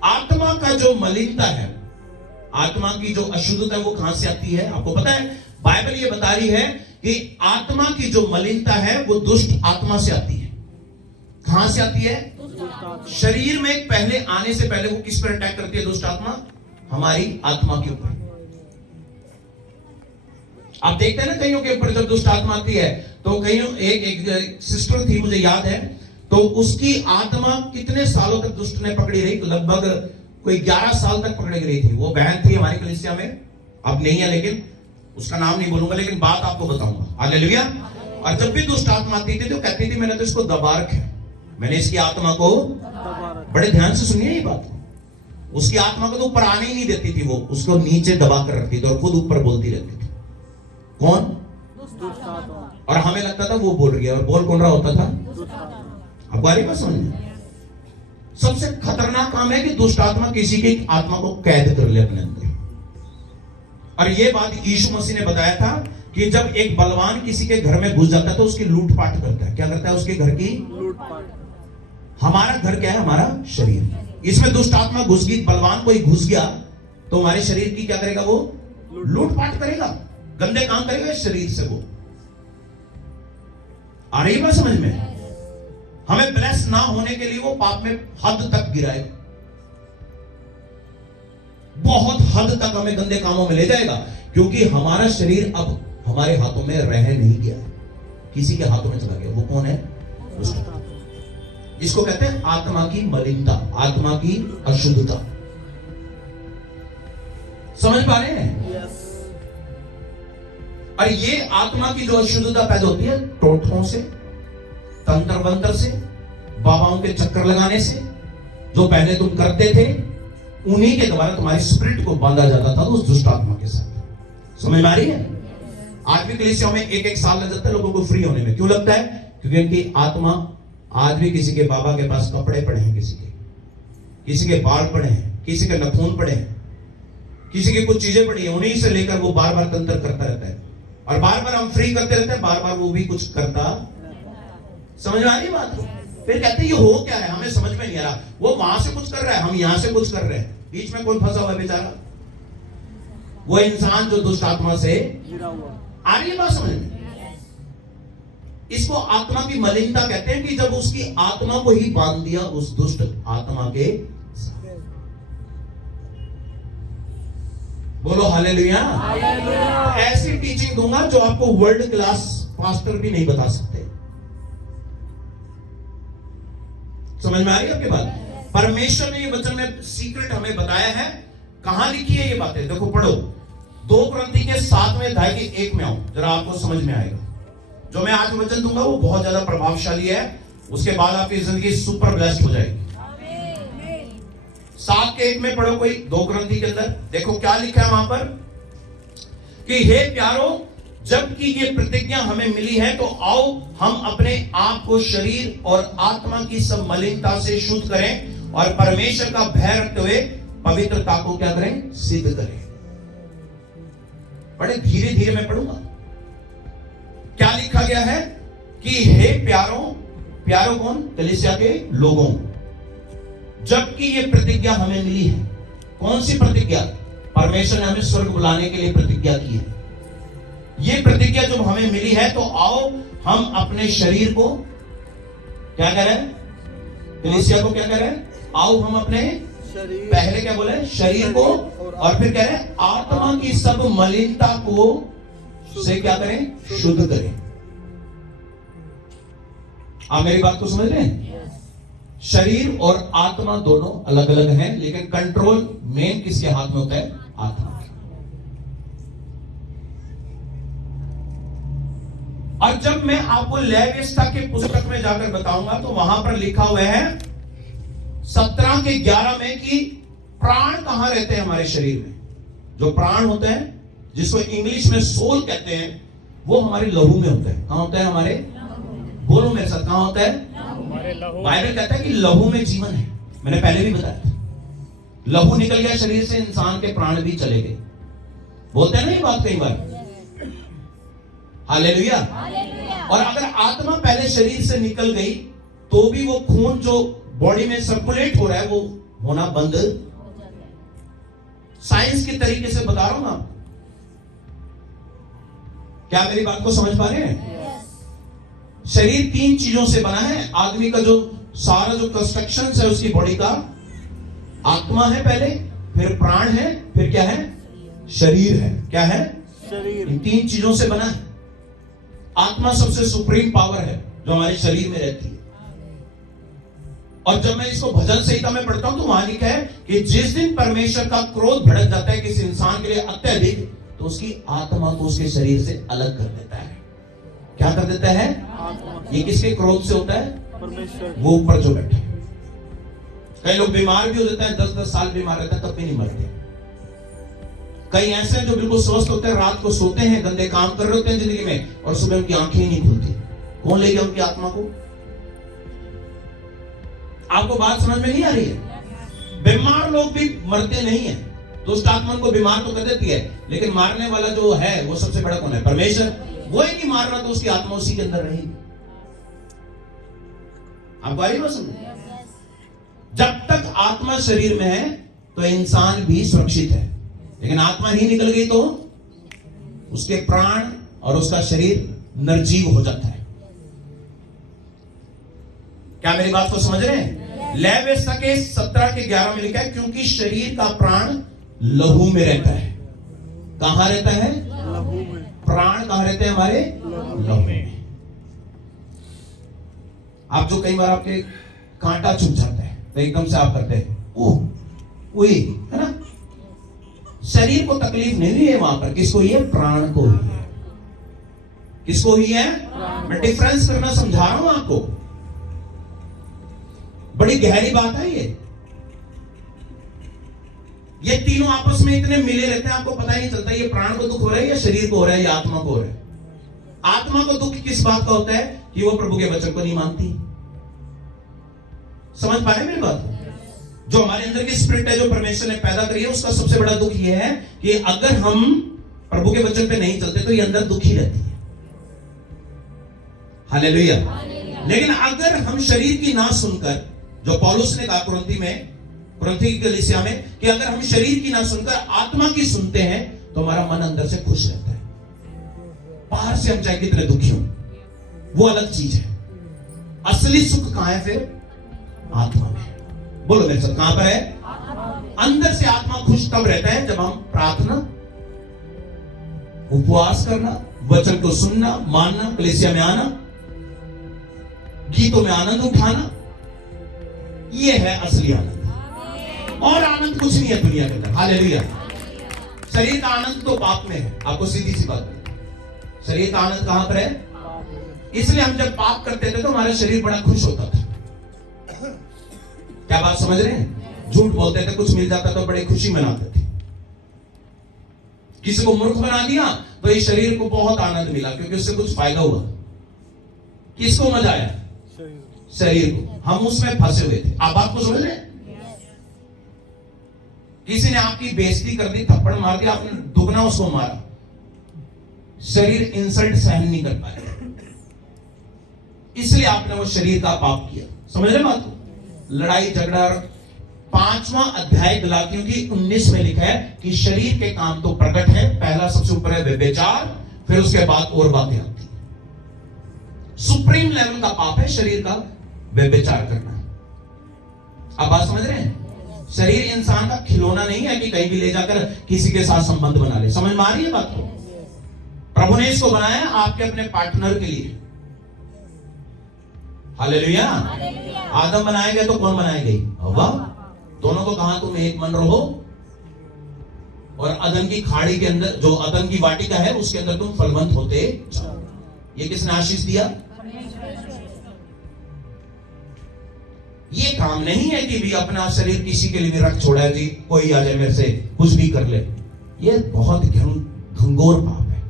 आत्मा का जो मलिनता है, आत्मा की जो अशुद्धता है, वो कहां से आती है आपको पता है? बाइबल ये बता रही है कि आत्मा की जो मलिनता है वो दुष्ट आत्मा से आती है। कहां से आती है? शरीर में पहले आने से पहले वो किस पर अटैक करती है दुष्ट आत्मा? हमारी आत्मा के ऊपर। आप देखते हैं ना कईयों के ऊपर जब दुष्ट आत्मा आती है तो कईयों, एक सिस्टर थी मुझे याद है, तो उसकी आत्मा कितने सालों तक दुष्ट ने पकड़ी रही? लगभग कोई 11 साल तक पकड़ी रही थी। वो बहन थी हमारी कलीसिया में, अब नहीं है, लेकिन उसका नाम नहीं बोलूंगा, लेकिन बात आपको बताऊंगा। हालेलुया। और जब भी दुष्ट आत्मा आती थी तो कहती थी मैंने तो इसको दबा रखा है, मैंने इसकी आत्मा को, बड़े ध्यान से सुनिए ये बात, उसकी आत्मा को तो ऊपर आने ही नहीं देती थी, वो उसको नीचे दबा कर रखती थी और खुद ऊपर बोलती रहती थी। कौन? और हमें लगता था वो बोल रही है, और बोल कौन रहा होता था? आपको आ रही बात समझ में? सबसे खतरनाक काम है कि दुष्ट आत्मा किसी की आत्मा को कैद कर ले अपने अंदर। और ये बात यीशु मसीह ने बताया था कि जब एक बलवान किसी के घर में घुस जाता है तो उसकी लूटपाट करता है। क्या करता है? उसके घर की लूटपाट। हमारा घर क्या है? हमारा शरीर। इसमें दुष्ट आत्मा घुस गई, बलवान कोई घुस गया तो हमारे शरीर की क्या करेगा? वो लूटपाट करेगा, गंदे काम करेगा शरीर से। वो आ रही बात समझ में? हमें ब्लेस ना होने के लिए वो पाप में हद तक गिराएगा, बहुत हद तक हमें गंदे कामों में ले जाएगा, क्योंकि हमारा शरीर अब हमारे हाथों में रह नहीं गया, किसी के हाथों में चला गया। वो कौन है? दुष्ट। इसको कहते हैं आत्मा की मलिनता, आत्मा की अशुद्धता। समझ पा रहे हैं? और ये आत्मा की जो अशुद्धता पैदा होती है टोटकों से, तंत्र मंत्र से, बाबाओं के चक्कर लगाने से, जो पहले तुम करते थे उन्हीं के द्वारा तुम्हारी स्पिरिट को बांधा जाता था उस दुष्ट आत्मा के साथ। समझ में आ रही है? आज भी कलीसियाओं में एक साल लग जाता है लोगों को फ्री होने में। क्यों लगता है? क्योंकि उनकी आत्मा, आज भी किसी के बाबा के पास कपड़े पड़े हैं, किसी के बाल पड़े हैं, किसी के नखून पड़े हैं, किसी की कुछ चीजें पड़ी हैं, उन्हीं से लेकर वो बार बार तंत्र करता रहता है और बार बार हम फ्री करते रहते हैं, बार बार वो भी कुछ करता। समझ में आ रही बात? फिर कहते हैं ये हो क्या है, हमें समझ में नहीं आ रहा। वो वहां से कुछ कर रहा है, हम यहां से कुछ कर रहे हैं, बीच में कोई फंसा हुआ बेचारा, वो इंसान जो दुष्ट आत्मा से आ रही है। बात समझ में? इसको आत्मा की मलिनता कहते हैं कि जब उसकी आत्मा को ही बांध दिया उस दुष्ट आत्मा के। बोलो हालेलुया। ऐसी टीचिंग दूंगा जो आपको वर्ल्ड क्लास पास्टर भी नहीं बता सकते। समझ में आ रही है आपकी बात? परमेश्वर ने ये वचन में सीक्रेट हमें बताया है। कहां लिखी है ये बातें? देखो पढ़ो, 2 कुरिन्थी के 7वें अध्याय के 1 में आओ, जरा आपको समझ में आएगा। जो मैं आज वचन दूंगा वो बहुत ज्यादा प्रभावशाली है, उसके बाद आपकी जिंदगी सुपर ब्लेस्ड हो जाएगी। 7 के 1 में पढ़ो कोई, 2 कुरिन्थी के अंदर देखो क्या लिखा है वहां पर कि हे प्यारो, जबकि ये प्रतिज्ञा हमें मिली है तो आओ हम अपने आप को शरीर और आत्मा की सब मलिनता से शुद्ध करें और परमेश्वर का भय रखते हुए पवित्रता को क्या करें? सिद्ध करें। बड़े धीरे धीरे मैं पढ़ूंगा। क्या लिखा गया है कि हे प्यारों, प्यारों कौन? कलीसिया के लोगों, जबकि ये प्रतिज्ञा हमें मिली है। कौन सी प्रतिज्ञा? परमेश्वर ने हमें स्वर्ग बुलाने के लिए प्रतिज्ञा की है। ये प्रतिज्ञा जब हमें मिली है तो आओ हम अपने शरीर को क्या करें? कलीसिया को क्या करें? आओ हम अपने पहले क्या बोले? शरीर को, और फिर कह रहे हैं आत्मा की सब मलिनता को से क्या करें? शुद्ध करें। आप मेरी बात को समझ रहे हैं? शरीर और आत्मा दोनों अलग अलग हैं, लेकिन कंट्रोल मेन किसके हाथ में होता है? आत्मा। और जब मैं आपको लेविस्ता के पुस्तक में जाकर बताऊंगा तो वहां पर लिखा हुआ है 17 के 11 में कि प्राण कहां रहते हैं हमारे शरीर में। जो प्राण होते हैं, जिसको इंग्लिश में सोल कहते हैं, वो हमारे लहू में होता है। कहां होता है? हमारे, बोलो मेरे साथ, कहां होता है? बाइबल कहता है कि लहू में जीवन है। मैंने पहले भी बताया था, लहू निकल गया शरीर से, इंसान के प्राण भी चले गए। बोलते हैं ना ये बात कई बार। हालेलुया। और अगर आत्मा पहले शरीर से निकल गई तो भी वो खून जो बॉडी में सर्कुलेट हो रहा है वो होना बंद। साइंस के तरीके से बता रहा हूं ना, क्या मेरी बात को समझ पा रहे हैं? शरीर 3 चीजों से बना है। आदमी का जो सारा जो कंस्ट्रक्शन है उसकी बॉडी का, आत्मा है पहले, फिर प्राण है, फिर क्या है? शरीर है। क्या है? शरीर। इन 3 चीजों से बना है। आत्मा सबसे सुप्रीम पावर है जो हमारे शरीर में रहती है। और जब मैं इसको भजन संहिता में पढ़ता हूं तो वहां लिखा है कि जिस दिन परमेश्वर का क्रोध भड़क जाता है किसी इंसान के लिए अत्यधिक, तो उसकी आत्मा को उसके शरीर से अलग कर देता है। क्या कर देता है? ये किसके क्रोध से होता है? परमेश्वर। वो ऊपर जो बैठा है। कई लोग बीमार भी हो जाते हैं, 10-10 साल बीमार रहते हैं, तब भी नहीं मरते। कई ऐसे हैं जो बिल्कुल स्वस्थ होते हैं, रात को सोते हैं, गंदे काम कर रहे होते हैं जिंदगी में, और सुबह उनकी आंखें ही नहीं खुलती। कौन ले गया उनकी आत्मा को? आपको बात समझ में नहीं आ रही है? बीमार लोग भी मरते नहीं है। दुष्ट आत्मा को बीमार तो कर देती है, लेकिन मारने वाला जो है वो सबसे बड़ा कौन है? परमेश्वर। वो ही नहीं मार रहा तो उसकी आत्मा उसी के अंदर रहेगी। आपको आ रही बात समझ? जब तक आत्मा शरीर में है तो इंसान भी सुरक्षित है, लेकिन आत्मा ही निकल गई तो उसके प्राण और उसका शरीर निर्जीव हो जाता है। क्या मेरी बात को समझ रहे हैं? लेविस्ता के 17 के 11 में लिखा है क्योंकि शरीर का प्राण लहू में रहता है। कहां रहता है? लहू में। प्राण कहां रहते हैं हमारे? लहू में। आप जो कई बार आपके कांटा चुभ जाता है तो एकदम से आप करते हैं उई, है ना। शरीर को तकलीफ नहीं हुई है वहां पर, किसको हुई है? प्राण को हुई है। किसको हुई है? मैं डिफरेंस करना समझा रहा हूं आपको, बड़ी गहरी बात है ये तीनों आपस में इतने मिले रहते हैं, आपको पता ही नहीं चलता ये प्राण को दुख हो रहा है या शरीर को हो रहा है या आत्मा को हो रहा है। आत्मा को दुख किस बात का होता है? कि वो प्रभु के वचन को नहीं मानती। समझ पा रहे मेरी बात? जो हमारे अंदर की स्पिरिट है, जो परमेश्वर ने पैदा करी है, उसका सबसे बड़ा दुख यह है कि अगर हम प्रभु के वचन पे नहीं चलते तो ये अंदर दुखी रहती है। हालेलुया। लेकिन अगर हम शरीर की ना सुनकर, जो पौलुस ने कहा कुरिन्थी की कलीसिया में, कि अगर हम शरीर की ना सुनकर आत्मा की सुनते हैं तो हमारा मन अंदर से खुश रहता है। बाहर से हम चाहे कितने दुखी हो, वो अलग चीज है। असली सुख कहां है फिर? आत्मा में। बोलो मेरे साथ, कहां पर है? अंदर से आत्मा खुश तब रहता है जब हम प्रार्थना, उपवास करना, वचन को सुनना, मानना, कलीसिया में आना, गीतों में आनंद उठाना, ये है असली आनंद। और आनंद कुछ नहीं है दुनिया के अंदर। हालेलुया। शरीर का आनंद तो पाप में है। आपको सीधी सी बात है, शरीर का आनंद कहां पर है? इसलिए हम जब पाप करते थे तो हमारा शरीर बड़ा खुश होता था। क्या बात समझ रहे हैं? झूठ बोलते थे, कुछ मिल जाता तो बड़ी खुशी मनाते थे। किसी को मूर्ख बना दिया तो इस शरीर को बहुत आनंद मिला क्योंकि उससे कुछ फायदा हुआ। किसको मजा आया? शरीर को। हम उसमें फंसे हुए थे। आप बात को समझ रहे हैं? किसी ने आपकी बेइज्जती कर दी, थप्पड़ मार दिया, आपने दुगना उसको मारा, शरीर इंसल्ट सहन नहीं कर पाया, इसलिए आपने वो शरीर का पाप किया। समझ रहे बात को? लड़ाई झगड़ा। 5वां अध्याय गलातियों की 19 में लिखा है कि शरीर के काम तो प्रकट है। पहला सबसे ऊपर है व्यभिचार, फिर उसके बाद और बातें आती है। सुप्रीम लेवल का पाप है शरीर का व्यभिचार करना। आप बात समझ रहे हैं? शरीर इंसान का खिलौना नहीं है कि कहीं भी ले जाकर किसी के साथ संबंध बना ले। समझ में आ रही है बात को? प्रभु ने इसको बनाया आपके अपने पार्टनर के लिए। हालेलुया। आदम बनाए गए तो कौन बनाए गई? हव्वा। दोनों को कहा तुम एक मन रहो, और अदन की खाड़ी के अंदर, जो अदन की वाटिका है, उसके अंदर तुम फलवंत होते जाओ। ये किसने आशीष दिया? ये काम नहीं है कि भी अपना शरीर किसी के लिए भी रख छोड़ा है जी, कोई आ जाए मेरे से कुछ भी कर ले। ये बहुत घंघोर पाप है।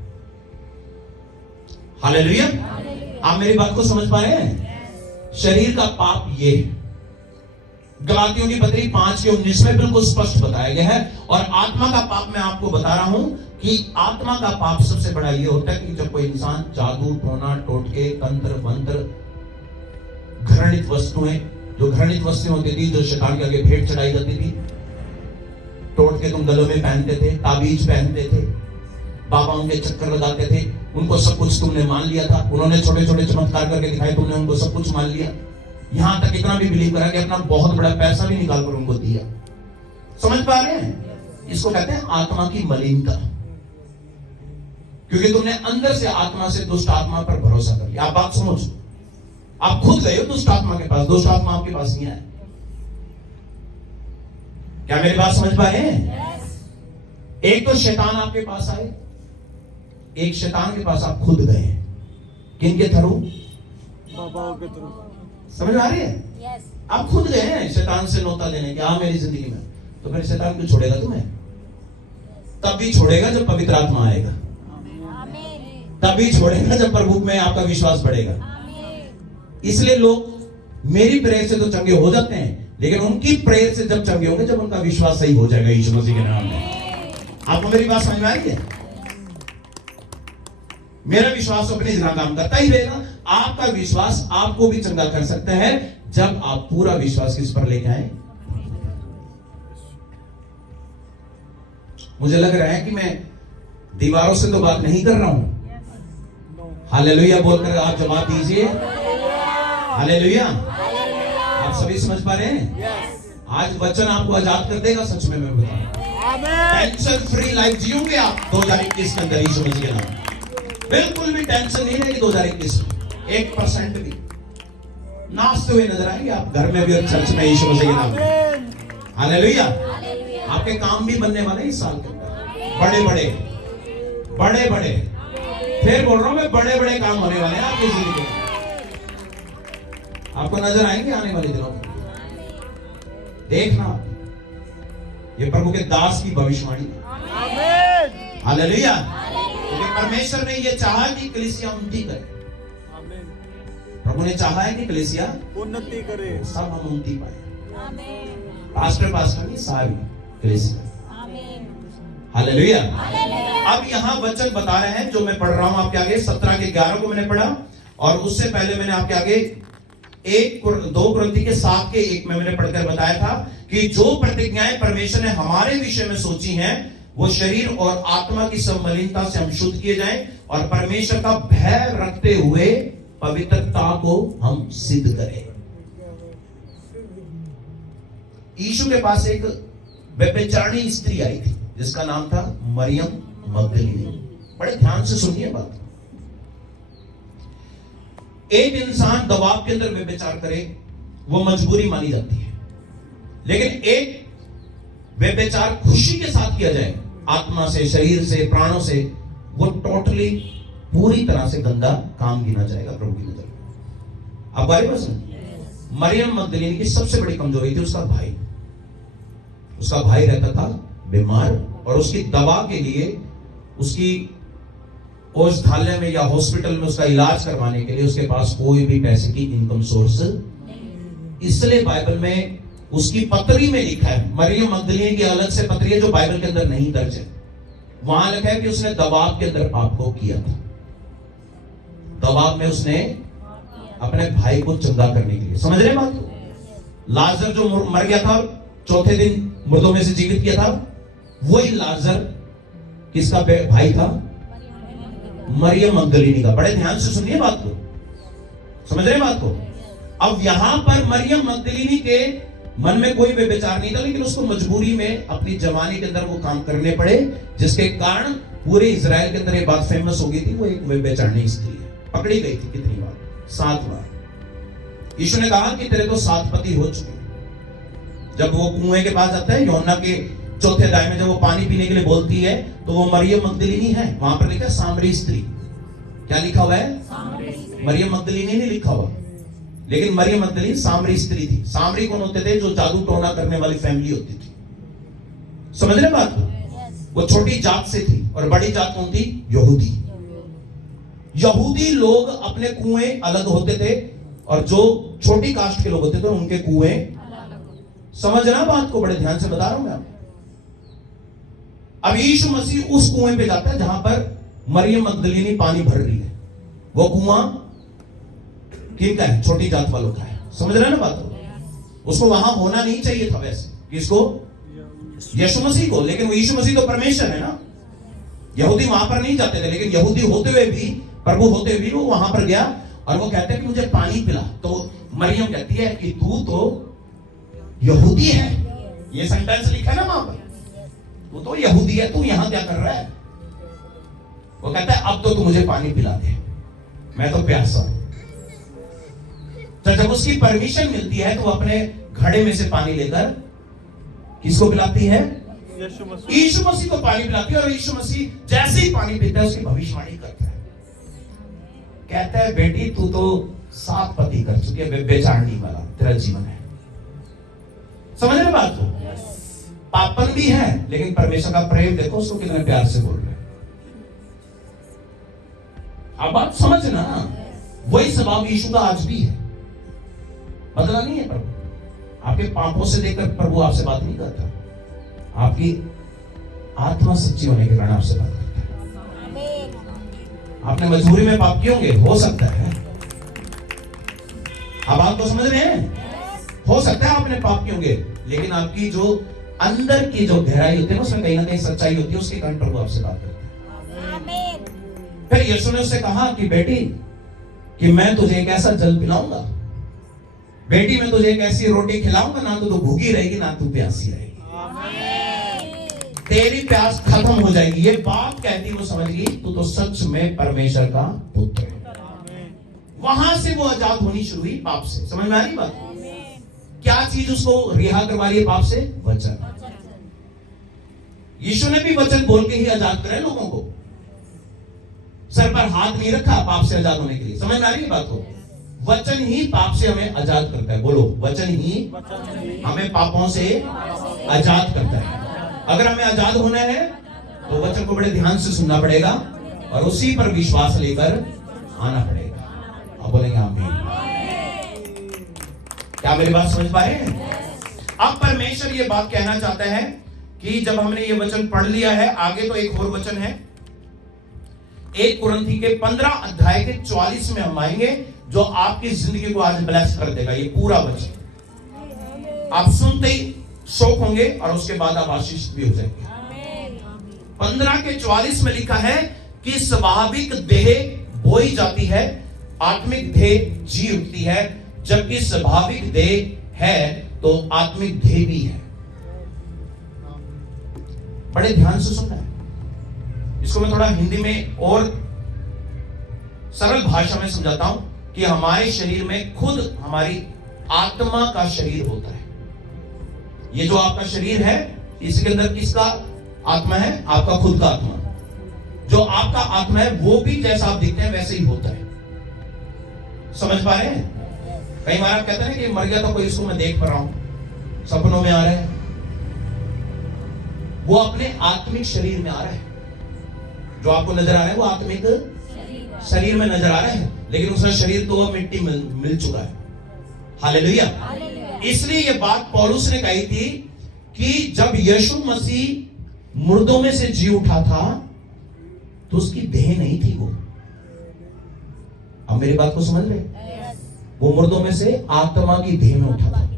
हालेलुया। आप मेरी बात को समझ पा रहे हैं? शरीर का पाप ये है। गलातियों की पत्री 5:19 में बिल्कुल स्पष्ट बताया गया है। और आत्मा का पाप मैं आपको बता रहा हूं कि आत्मा का पाप सबसे बड़ा ये होता है कि जब कोई इंसान जादू, टोना, टोटके, तंत्र, मंत्र, घृणित वस्तुएं, जो घृणित वस्तुएं होती थी, जो शैतान के आगे भेंट चढ़ाई जाती थी, टोटके तुम गलों में पहनते थे, ताबीज पहनते थे, बाबाओं के चक्कर लगाते थे, उनको सब कुछ तुमने मान लिया था। उन्होंने छोटे छोटे चमत्कार करके दिखाए, तुमने उनको सब कुछ मान लिया। यहां तक इतना भी बिलीव करा कि अपना बहुत बड़ा पैसा भी निकाल कर उनको दिया। समझ पा रहे हैं? इसको कहते हैं आत्मा की मलिनता, क्योंकि तुमने अंदर से आत्मा से दुष्ट आत्मा पर भरोसा कर लिया। आप बात समझो, आप खुद गए हो दुष्ट आत्मा के पास, दुष्ट आत्मा आपके पास नहीं आए। क्या मेरी बात समझ पा रहे हैं? एक तो शैतान आपके पास आए, एक शैतान के पास आप खुद गए। किनके थ्रू? बाबाओं के थ्रू। समझ आ रही है? आप खुद गए हैं शैतान से नौता लेने की, मेरी जिंदगी में। तो फिर शैतान क्यों छोड़ेगा तुम्हें? तब भी छोड़ेगा जब पवित्र आत्मा आएगा, तब भी छोड़ेगा जब प्रभु में आपका विश्वास बढ़ेगा। इसलिए लोग मेरी प्रेयर से तो चंगे हो जाते हैं, लेकिन उनकी प्रेयर से जब चंगे होंगे जब उनका विश्वास सही हो जाएगा यीशु मसीह के नाम में। आपको मेरी बात समझ में आ रही है? मेरा विश्वास अपनी जगह काम करता ही रहेगा। आपका विश्वास आपको भी चंगा कर सकता है जब आप पूरा विश्वास किस पर लेके आए। मुझे लग रहा है कि मैं दीवारों से तो बात नहीं कर रहा हूं। हालेलुया बोलकर आप जवाब दीजिए। हालेलुया। आप सभी समझ पा रहे हैं? आज वचन आपको आजाद कर देगा। सच में मैं बता रहा हूं, टेंशन फ्री लाइफ जियोगे आप 2021 के अंदर यीशु मसीह के नाम। बिल्कुल भी टेंशन नहीं रहेगी 2021 में, 1% भी। नाचते हुए नजर आएंगे आप घर में भी और चर्च में यीशु मसीह के नाम में। हालेलुया। आपके काम भी बनने वाले इस साल के अंदर, बड़े बड़े फिर बोल रहा हूं मैं, बड़े बड़े काम होने वाले हैं आपकी जिंदगी में, आपको नजर आएंगे आने वाले दिनों में। देखना, ये प्रभु के दास की भविष्यवाणी है। हालेलुया। क्योंकि परमेश्वर ने ये चाहा कि कलीसिया उन्नति करे। प्रभु ने चाहा है कि कलीसिया उन्नति करे, सब हम उन्नति पाए। पास्टर नहीं, सारी कलीसिया। हालेलुया। अब यहाँ वचन बता रहे हैं जो मैं पढ़ रहा हूं आपके आगे, 17 के 11 को मैंने पढ़ा, और उससे पहले मैंने आपके आगे 2 कुरिन्थी के 7 के 1 में मैंने पढ़कर बताया था कि जो प्रतिज्ञाएं परमेश्वर ने हमारे विषय में सोची हैं वो शरीर और आत्मा की सब मलिनता से हम शुद्ध किए जाएं और परमेश्वर का भय रखते हुए पवित्रता को हम सिद्ध करें। यीशु के पास एक व्यभिचारिणी स्त्री आई थी जिसका नाम था मरियम मगदलीनी। बड़े ध्यान से सुनिए बात। एक इंसान दबाव के अंदर व्यभिचार करे वो मजबूरी मानी जाती है, लेकिन एक व्यभिचार खुशी के साथ किया जाए, आत्मा से, शरीर से, प्राणों से, वो टोटली पूरी तरह से गंदा काम गिना जाएगा प्रभु की नजर में। अब बारे में मरियम मगदलीनी की सबसे बड़ी कमजोरी थी उसका भाई। उसका भाई रहता था बीमार और उसकी दवा के लिए, उसकी औषधालय में या हॉस्पिटल में उसका इलाज करवाने के लिए उसके पास कोई भी पैसे की इनकम सोर्स। इसलिए बाइबल में उसकी पत्री में लिखा है, मरियम मगदलीनी की अलग से पत्री है जो बाइबल के अंदर नहीं दर्ज है। वहां लिखा है कि उसने दबाव के अंदर पाप को किया था। दबाव में उसने अपने भाई को चंगा करने के लिए, समझ रहे बात को? लाजर जो मर गया था, चौथे दिन मुर्दों में से जीवित किया था, वही लाजर किसका भाई था? मरियम मगदलीनी का। बड़े ध्यान से सुनिए बात को, समझ रहे बात को? अब यहां पर मरियम मगदलीनी के मन में कोई व्यभिचार नहीं था, लेकिन उसको मजबूरी में अपनी जवानी के अंदर वो काम करने पड़े, जिसके कारण पूरे इजराइल के अंदर ये बात फेमस हो गई थी, वो एक व्यभिचारिणी स्त्री है। पकड़ी गई थी कितनी बार? 7 बार। यीशु ने कहा कि तेरे तो 7 पति हो चुके। जब वो कुएं के पास जाता है, यूहन्ना के 4थे अध्याय में जब वो पानी पीने के लिए बोलती है, तो वो मरियम मगदलीनी है। वहां पर लिखा है सामरी स्त्री। क्या लिखा हुआ है? मरियम मगदलीनी नहीं लिखा हुआ, लेकिन मरियम मगदलीनी सामरी स्त्री थी। सामरी कौन होते थे? जो जादू टोना करने वाली फैमिली होती थी। समझ रहे बात को? वो छोटी जात से थी, और बड़ी जात कौन थी? यहूदी। यहूदी लोग अपने कुएं अलग होते थे, और जो छोटी कास्ट के लोग होते थे उनके कुएं। समझना बात को, बड़े ध्यान से बता रहा हूं मैं आपको। अब यीशु मसीह उस कुएं पे जाता है जहां पर मरियम मगदलीनी पानी भर रही है। वो कुआं किनका है? छोटी जात वालों का है। समझ रहे हैं ना बात को? उसको वहां होना नहीं चाहिए था वैसे, किसको? यीशु मसीह को। लेकिन वो यीशु मसीह तो परमेश्वर है ना। यहूदी वहां पर नहीं जाते थे, लेकिन यहूदी होते हुए भी, प्रभु होते हुए भी वो वहां पर गया, और वो कहता है कि मुझे पानी पिला। तो मरियम कहती है कि तू तो यहूदी है। ये सेंटेंस लिखा है ना वहां पर, वो तो यहूदी है, तू यहां क्या कर रहा है? वो कहता है अब तो तू मुझे पानी पिला दे, मैं तो प्यासा हूं। तो जब उसकी परमिशन मिलती है तो वो अपने घड़े में से पानी लेकर किसको पिलाती है? यीशु मसीह को पानी पिलाती है। और यीशु मसीह जैसे ही पानी पीता है उसकी भविष्यवाणी करता है, कहता है बेटी तू तो 7 पति कर चुकी है, व्यभिचारिणी वाला तेरा जीवन है। समझ रहे बात को? पापन भी है, लेकिन परमेश्वर का प्रेम देखो, उसको कितने प्यार से बोल रहे हैं। अब बात समझना, वही स्वभाव यीशु का आज भी है, बदला नहीं है। प्रभु आपके पापों से देखकर प्रभु आपसे बात नहीं करता, आपकी आत्मा सच्ची होने के कारण आपसे बात करता है। आपने मजबूरी में पाप किए होंगे, हो सकता है। अब आप तो समझ रहे हैं, हो सकता है आपने पाप किए होंगे, लेकिन आपकी जो अंदर की जो गहराई होती है उसमें कहीं ना कहीं सच्चाई होती है, उसके कारण प्रभु आपसे बात करता है। फिर यीशु ने उससे कहा कि बेटी, कि मैं तुझे एक ऐसा जल पिलाऊंगा, बेटी मैं तुझे एक ऐसी रोटी खिलाऊंगा, ना तो तू भूखी रहेगी ना तू प्यासी रहेगी, तेरी प्यास खत्म हो जाएगी। ये बात कहती वो समझ गई, तू तो सच में परमेश्वर का पुत्र है। वहां से वो आजाद होनी शुरू हुई पाप से। समझ में आ रही बात? क्या चीज उसको रिहा करवा रही है पाप से? वचन। यीशु ने भी वचन बोल के ही आजाद करे लोगों को। सर पर हाथ नहीं रखा पाप से आजाद होने के लिए। समझ में आ रही है बात को? वचन ही पाप से हमें आजाद करता है। बोलो, वचन ही हमें पापों से आजाद करता है। अगर हमें आजाद होना है तो वचन को बड़े ध्यान से सुनना पड़ेगा और उसी पर विश्वास लेकर आना पड़ेगा। आप बोलेंगे आमीन। क्या मेरी बात समझ पा रहे हैं? अब परमेश्वर ये बात कहना चाहता है कि जब हमने ये वचन पढ़ लिया है, आगे तो एक और वचन है 1 कुरिन्थी के 15 अध्याय के 44 में हम आएंगे, जो आपकी जिंदगी को आज ब्लेस कर देगा। ये पूरा वचन आप सुनते ही शौक होंगे और उसके बाद आप आशीषित भी हो जाएंगे। 15 के 44 में लिखा है कि स्वाभाविक देह बोई जाती है, आत्मिक देह जी उठती है। जबकि स्वाभाविक देह है तो आत्मिक देह भी है। बड़े ध्यान से सुनना है। इसको मैं थोड़ा हिंदी में और सरल भाषा में समझाता हूं कि हमारे शरीर में खुद हमारी आत्मा का शरीर होता है। ये जो आपका शरीर है, इसके अंदर किसका आत्मा है? आपका खुद का आत्मा। जो आपका आत्मा है वो भी जैसा आप दिखते हैं वैसे ही होता है। समझ पा रहे हैं? कई बार आप कहते हैं कि मर गया तो कोई, इसको मैं देख पा रहा हूं, सपनों में आ रहा है। वो अपने आत्मिक शरीर में आ रहा है। जो आपको नजर आ रहा है वो आत्मिक शरीर में नजर आ रहा है, लेकिन उसका शरीर तो वह मिट्टी मिल चुका है। हालेलुया। इसलिए ये बात पौलुस ने कही थी कि जब यीशु मसीह मुर्दों में से जी उठा था तो उसकी देह नहीं थी वो। अब मेरी बात को समझ रहे? वो मुर्दों में से आत्मा की देह में उठा था।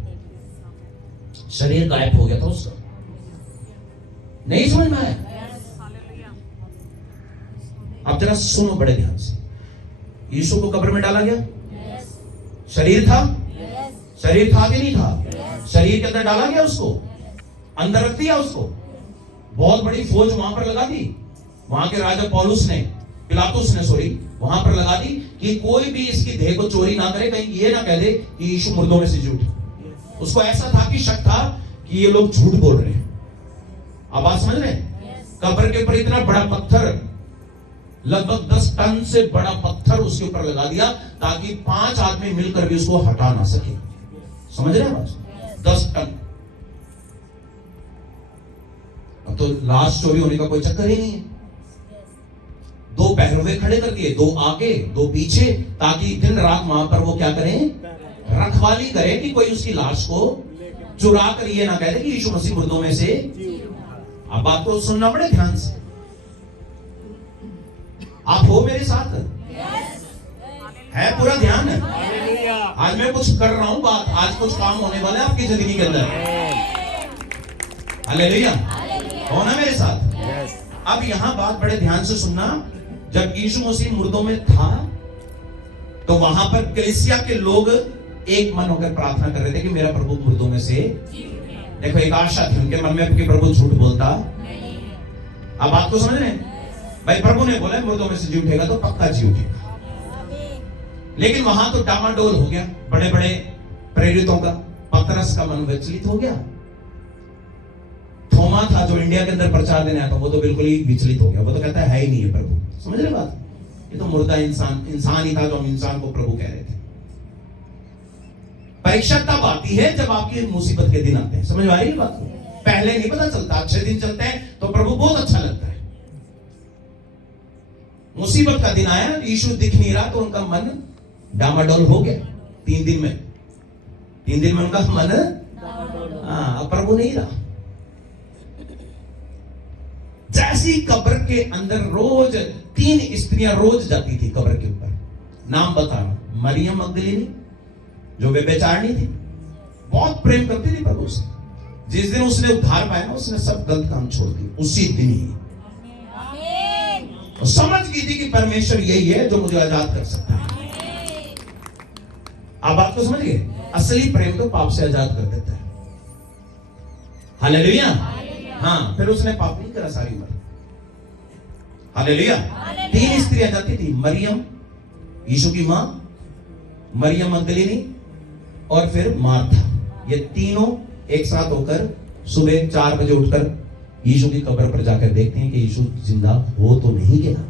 शरीर गायब हो गया था उसका। नहीं समझ में आया? आप जरा सुनो बड़े ध्यान से। यीशु को कब्र में डाला गया, शरीर था, शरीर था कि नहीं था? शरीर के अंदर डाला गया, उसको अंदर रख दिया। उसको बहुत बड़ी फौज वहां पर लगा दी। वहां के राजा पौलुस ने, पिलातुस ने सॉरी, वहां पर लगा दी कि कोई भी इसकी देह को चोरी ना करे, कहीं ये ना कह दे कि यीशु मुर्दों में से जी उठा। उसको ऐसा था कि शक था कि ये लोग झूठ बोल रहे हैं। आप बात समझ रहे हैं? कब्र के ऊपर इतना बड़ा पत्थर, लगभग 10 टन से बड़ा पत्थर उसके ऊपर लगा दिया ताकि 5 आदमी मिलकर भी उसको हटा ना सके। समझ रहे हैं? 10 टन। अब तो लाश चोरी होने का कोई चक्कर ही नहीं है। 2 पहरुए खड़े कर दिए, 2 आगे 2 पीछे, ताकि दिन रात वहां पर वो क्या करें? रखवाली करें कि कोई उसकी लाश को चुरा कर ये ना कह दे कि यीशु मसीह मुर्दों में से। आप बात को सुनना बड़े ध्यान से। आप हो मेरे साथ? है पूरा ध्यान है? आज मैं कुछ कर रहा हूं बात, आज कुछ काम होने वाला है आपकी जिंदगी के अंदर। हालेलुया। हो ना मेरे साथ? अब यहां बात बड़े ध्यान से सुनना। जब यीशु मसीह मुर्दों में था तो वहां पर कलीसिया के लोग एक मन होकर प्रार्थना कर रहे थे कि मेरा प्रभु मुर्दों में से। देखो, एक आशा थी उनके मन में कि प्रभु झूठ बोलता। आप बात को समझ रहे हैं? भाई प्रभु ने बोला मुर्दों में से जी उठेगा तो पक्का जी उठेगा। लेकिन वहां तो डामाडोल हो गया बड़े बड़े प्रेरितों का। पतरस का मन विचलित हो गया। थोमा था जो इंडिया के अंदर प्रचार देने आया था, वो तो बिल्कुल ही विचलित हो गया। वो तो कहता है ही नहीं है प्रभु। समझ रहे बात? ये तो मुर्दा इंसान ही था जो हम इंसान को प्रभु कह रहे थे। परीक्षा तब आती है जब आपकी मुसीबत के दिन आते हैं। समझ आ रही है बात? पहले नहीं पता चलता। अच्छे दिन चलते हैं तो प्रभु बहुत अच्छा लगता है। मुसीबत का दिन आया, यीशु दिख नहीं रहा तो उनका मन डामाडोल हो गया। 3 दिन में उनका मन, अब प्रभु नहीं रहा। जैसी कब्र के अंदर रोज 3 स्त्रियां रोज जाती थी कब्र के ऊपर। नाम बताना, मरियम मगदलीनी जो व्यभिचारिणी थी, बहुत प्रेम करती थी प्रभु से। जिस दिन उसने उद्धार पाया ना, उसने सब गलत काम छोड़ दिए उसी दिन ही। तो समझ गई थी कि परमेश्वर यही है जो मुझे आजाद कर सकता है। आप बात को समझिए? असली प्रेम तो पाप से आजाद कर देता है। हालेलुया। हाँ, फिर उसने पाप नहीं करा सारी उम्र। हालेलुया। 3 स्त्रियां जाती थी, मरियम यीशु की मां, मरियम मगदलीनी और फिर मार्था, ये तीनों एक साथ होकर सुबह 4 बजे उठकर यीशु की कब्र पर जाकर देखते हैं कि यीशु जिंदा हो तो नहीं गया।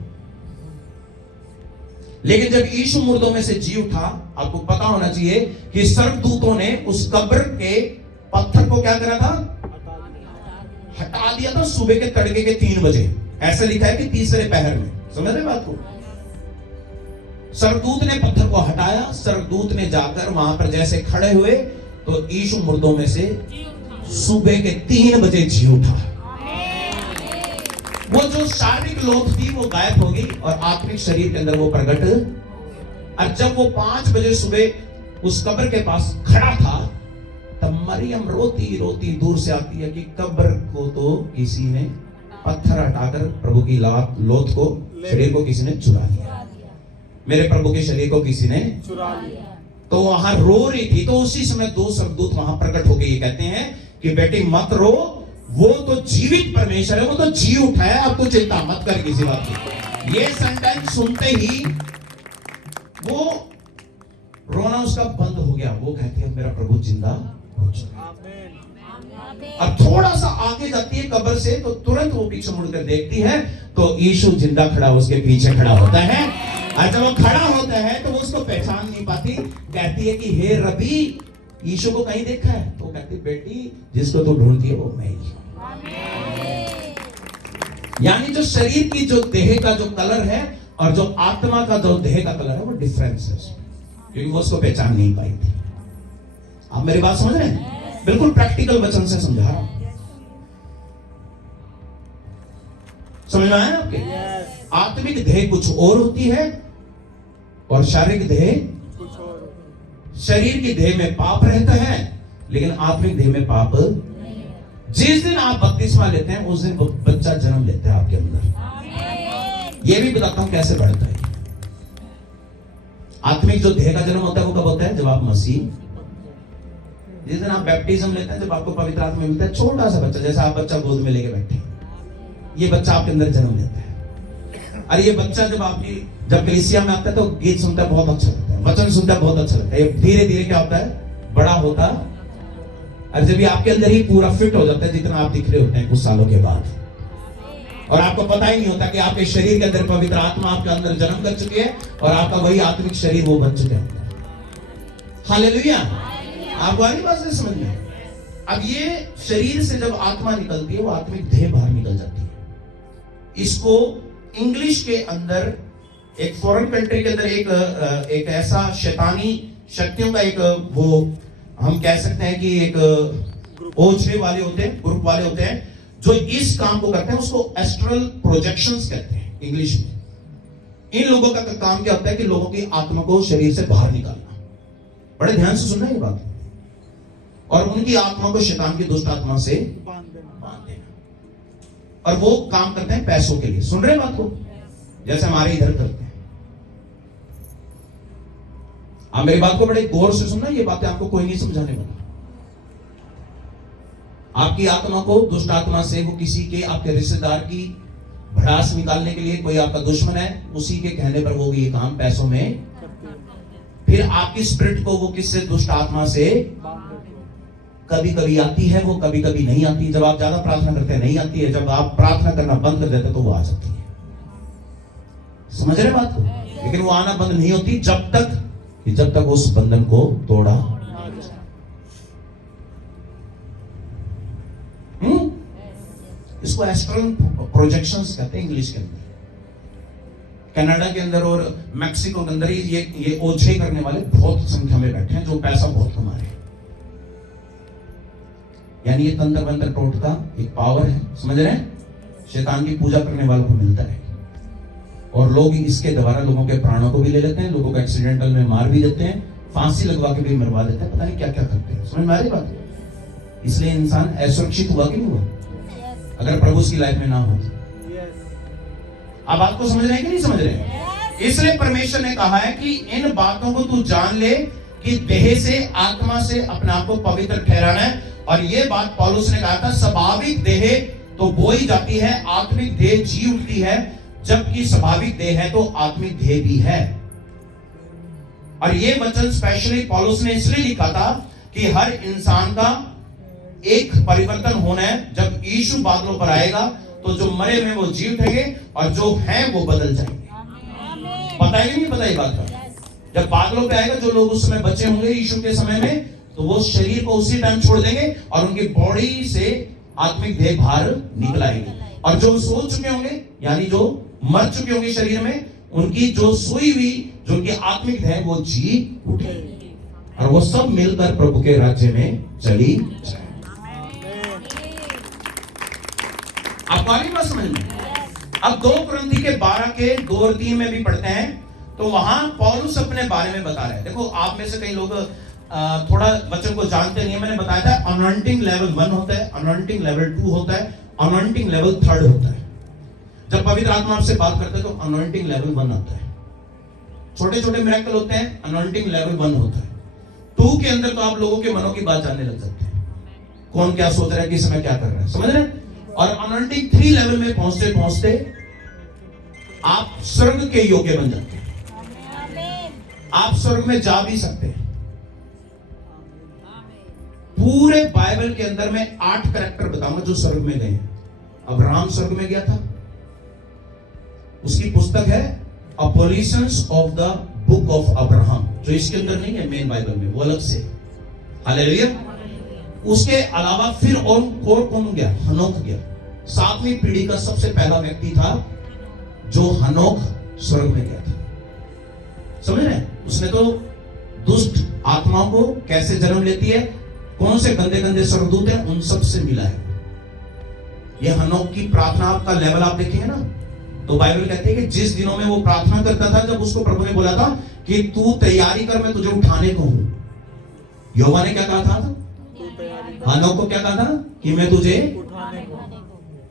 लेकिन जब यीशु मुर्दों में से जी उठा, आपको पता होना चाहिए कि स्वर्गदूतों ने उस कब्र के पत्थर को क्या करा था? हटा दिया था सुबह के तड़के के 3 बजे। ऐसा लिखा है कि तीसरे पहर में। समझ रहे बात को? स्वर्गदूत ने पत्थर को हटाया, स्वर्गदूत ने जाकर वहां पर जैसे खड़े हुए तो यीशु मुर्दों में से सुबह के 3 बजे जी उठा। वो जो शारीरिक लोथ थी वो गायब हो गई और आत्मिक शरीर के अंदर वो प्रकट। और जब वो 5 बजे सुबह उस कब्र के पास खड़ा था, तब मरियम रोती रोती दूर से आती है कि कब्र को तो किसी ने पत्थर हटाकर प्रभु की लोथ को, शरीर को किसी ने चुरा लिया, मेरे प्रभु के शरीर को किसी ने चुरा लिया। तो वहां रो रही थी। तो उसी समय 2 स्वर्गदूत वहां प्रकट होकर ये कहते हैं कि बेटी मत रो, वो तो जीवित परमेश्वर है, वो तो जी उठा है, अब तो चिंता मत कर किसी बात की। ये सेंटेंस सुनते ही वो रोना उसका बंद हो गया। वो कहती है मेरा प्रभु जिंदा हो चुका। अब थोड़ा सा आगे जाती है कब्र से, तो तुरंत वो पीछे मुड़कर देखती है तो यीशु जिंदा खड़ा उसके पीछे खड़ा होता है। और जब वो खड़ा होता है तो वो उसको पहचान नहीं पाती। कहती है कि हे रबी, यीशु को कहीं देखा है? तो कहती बेटी जिसको तू ढूंढती है वो मैं ही हूं। यानी जो शरीर की जो देह का जो कलर है और जो आत्मा का जो देह का कलर है वो डिफरेंस है, क्योंकि वो उसको पहचान नहीं पाई थी। आप मेरी बात समझ रहे हैं? बिल्कुल प्रैक्टिकल वचन से समझा रहा हूं। समझ में आया आपके? आत्मिक देह कुछ और होती है और शारीरिक देह कुछ और। शरीर की देह में पाप रहता है, लेकिन आत्मिक देह में पाप। जिस दिन आप बपतिस्मा लेते हैं उस दिन बच्चा जन्म लेता है आपके अंदर। यह भी बताता हूं कैसे बढ़ता है। आत्मिक जो देह का जन्म होता है वो कब होता है? जब आप मसीह, जिस दिन आप बैप्टिज्म लेते हैं, जब आपको पवित्र आत्मा मिलता है, छोटा सा बच्चा, जैसे आप बच्चा गोद में लेके बैठे, ये बच्चा आपके अंदर जन्म लेता है। और ये बच्चा जब कलीसिया में आता है तो गीत सुनता है, बहुत अच्छा लगता है, वचन सुनता है, बहुत अच्छा लगता है। धीरे धीरे क्या होता है? बड़ा होता। और जब ये आपके अंदर ही पूरा फिट हो जाता है जितना आप दिख रहे होते हैं कुछ सालों के बाद, और आपको पता ही नहीं होता कि आपके शरीर के अंदर पवित्र आत्मा आपके अंदर जन्म कर चुकी है और आपका वही आत्मिक शरीर वो बन चुका है। हालेलुया। आपको आनी बात से समझ में? अब ये शरीर से जब आत्मा निकलती है वो आत्मिक देह बाहर निकल जाती है। इसको इंग्लिश के अंदर एक फॉरेन कंट्री के अंदर एक ऐसा शैतानी शक्तियों का एक वो हम कह सकते हैं कि एक ओझे वाले होते हैं, ग्रुप वाले होते हैं जो इस काम को करते हैं। उसको एस्ट्रल प्रोजेक्शंस कहते हैं इंग्लिश में। इन लोगों का काम क्या होता है कि लोगों की आत्मा को शरीर से बाहर निकालना। बड़े ध्यान से सुनना ये बात। और उनकी आत्मा को शैतान की दुष्ट आत्मा से बांध देना। और वो काम करते हैं पैसों के लिए। सुन रहे बात को? जैसे हमारे इधर करते हैं। आप मेरी बात को बड़े गौर से सुनना, ये बातें आपको कोई नहीं समझाने वाला। आपकी आत्मा को दुष्ट आत्मा से, वो किसी के आपके रिश्तेदार की भड़ास निकालने के लिए, कोई आपका दुश्मन है, उसी के कहने पर वो ये काम पैसों में। फिर आपकी स्पिरिट को वो किससे? दुष्ट आत्मा से कभी कभी आती है, वो कभी कभी नहीं आती। जब आप ज्यादा प्रार्थना करते हैं नहीं आती है, जब आप प्रार्थना करना बंद कर देते तो वो आ जाती है। समझ रहे बात को? लेकिन वो आना बंद नहीं होती जब तक उस बंधन को तोड़ा। इसको एस्ट्रल प्रोजेक्शंस कहते हैं इंग्लिश के अंदर। कनाडा के अंदर और मैक्सिको के अंदर ये ओझे करने वाले बहुत संख्या में बैठे हैं जो पैसा बहुत कमा रहे हैं। यानी ये तंत्र मंत्र टोटका एक पावर है, समझ रहे हैं? शैतान की पूजा करने वालों को मिलता है और लोग इसके द्वारा लोगों के प्राणों को भी ले लेते हैं, लोगों को एक्सीडेंटल में मार भी देते हैं, फांसी लगवा के भी मरवा देते हैं, पता नहीं क्या क्या करते हैं। समझ में आ रही बात? इसलिए इंसान असुरक्षित हुआ कि नहीं हुआ अगर प्रभु उसकी लाइफ में ना हो। आप बात को समझ रहे हैं कि नहीं समझ रहे हैं? इसलिए परमेश्वर ने कहा है कि इन बातों को तू जान ले कि देह से, आत्मा से अपने आप को पवित्र ठहराना है। और ये बात पौलुस ने कहा था, स्वाभाविक देह तो बोई जाती है, आत्मिक देह जी उठती है। जबकि स्वाभाविक देह है तो आत्मिक देह भी है। और ये वचन स्पेशली पौलुस ने इसलिए लिखा था कि हर इंसान का एक परिवर्तन होना है। जब यीशु बादलों पर आएगा तो जो मरे हुए वो जी उठेंगे और जो हैं वो बदल जाएंगे। पता है कि नहीं पता ये बात का? जब बादलों पे आएगा, जो लोग उस समय बचे होंगे यीशु के समय में, तो वो शरीर को उसी टाइम छोड़ देंगे और उनकी बॉडी से आत्मिक देह बाहर निकल आएगी। और जो सो चुके होंगे, यानी जो मर चुके होंगे शरीर में, उनकी जो सोई हुई जो उनकी आत्मिक देह वो जी उठेगी और वो सब मिलकर प्रभु के राज्य में चली जाए। आपको आ रही बात समझ में? अब 2 कुरिन्थी के 12 के 2 और 3 में भी पढ़ते हैं, तो वहां पौलुस अपने बारे में बता रहे हैं। देखो, आप में से कई लोग थोड़ा वचन को जानते नहीं है। मैंने बताया था अनॉइंटिंग लेवल 1 होता है, अनॉइंटिंग लेवल 2 होता है, अनॉइंटिंग लेवल 3 होता है। जब पवित्र आत्मा आपसे बात करते हैं तो अनॉइंटिंग लेवल 1 होता है। छोटे छोटे मिरेकल होते हैं, अनॉइंटिंग लेवल 1 होता है। 2 के अंदर तो आप लोगों के मनों की बात जानने लग जाते हैं, कौन क्या सोच रहा है, किस समय क्या कर रहा है, समझ रहे हैं? और अनॉइंटिंग 3 लेवल में पहुंचते पहुंचते आप स्वर्ग के योग्य बन जाते हैं। आप स्वर्ग में जा भी सकते हैं। पूरे बाइबल के अंदर मैं 8 कैरेक्टर बताऊंगा जो स्वर्ग में गए हैं। अब्राहम स्वर्ग में गया था, उसकी पुस्तक है अपोलिशंस of the book of Abraham, जो इसके अंदर नहीं है मेन बाइबल में, वो अलग से। हालेलुया। उसके अलावा फिर और कौन गया? हनोक गया। 7वीं पीढ़ी का सबसे पहला व्यक्ति था जो हनोक स्वर्ग में गया था। समझ रहे हैं? उसने तो दुष्ट आत्माओं को कैसे जन्म लेती है, कौन से गंदे गंदे स्वर्गदूत हैं, उन सब से मिला है। ये हनोक की प्रार्थना का लेवल आप देखेंगे ना, तो बाइबल कहती है कि जिस दिनों में वो प्रार्थना करता था, जब उसको प्रभु ने बोला था कि तू तैयारी कर, मैं तुझे उठाने को हूं। यहोवा ने क्या कहा था? हनोक को क्या कहा था कि मैं तुझे उठाने को।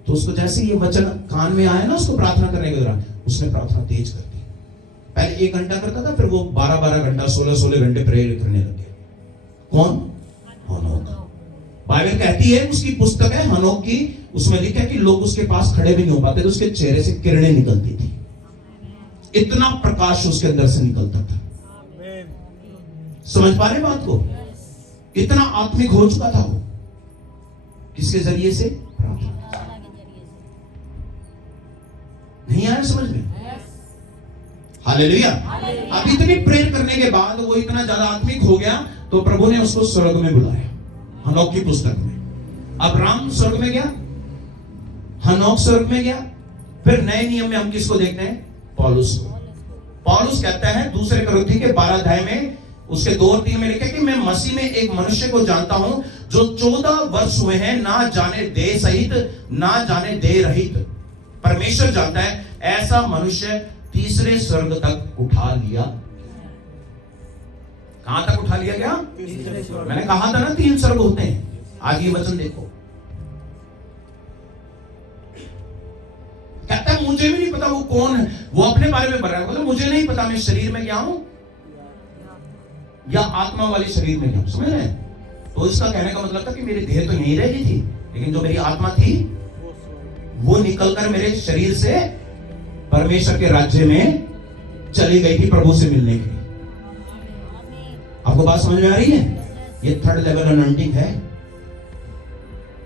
तो उसको जैसे ये वचन कान में आया ना, उसको प्रार्थना करने के दौरान उसने प्रार्थना तेज कर दी। पहले 1 घंटा करता था, फिर वो 12-12 घंटा 16-16 घंटे प्रेयर करने लगे। कौन? हनोक। बाइबल कहती है, उसकी पुस्तक है हनोक की, उसमें लिखा है कि लोग उसके पास खड़े भी नहीं हो पाते थे, उसके चेहरे से किरणें निकलती थी, इतना प्रकाश उसके अंदर से निकलता था। समझ पा रहे बात को? इतना आत्मिक हो चुका था वो। किसके जरिए से? प्रार्थना। नहीं आया समझ में? हालेलुया। अब इतनी प्रेयर करने के बाद वो इतना ज्यादा आत्मिक हो गया, तो प्रभु ने उसको स्वर्ग में बुलाया। हनोक की पुस्तक में अब्राहम स्वर्ग में गया, हनोक स्वर्ग में गया। फिर नए नियम में हम किसको देखते हैं? पौलुस को। पौलुस कहता है 2 कुरिन्थी के 12 अध्याय में उसके 2 और 3 में लिखा है कि मैं मसीह में एक मनुष्य को जानता हूं जो 14 वर्ष हुए हैं, ना जाने देह सहित ना जाने देह रहित परमेश्वर जानता है, ऐसा मनुष्य तीसरे स्वर्ग तक उठा लिया। कहां तक उठा लिया गया? मैंने कहा था ना 3 स्वर्ग होते हैं। आज ये वचन देखो, कहता है मुझे भी नहीं पता वो कौन है। वो अपने बारे में बता रहा है, बोले मुझे नहीं पता मैं शरीर में क्या हूं या आत्मा वाले शरीर में क्या हूं। समझ रहे? तो इसका कहने का मतलब था कि मेरी देह तो यहीं रह गई थी, लेकिन जो मेरी आत्मा थी वो निकलकर मेरे शरीर से परमेश्वर के राज्य में चली गई थी प्रभु से मिलने के लिए। आपको बात समझ में आ रही है? ये 3rd लेवल अनॉइंटिंग है।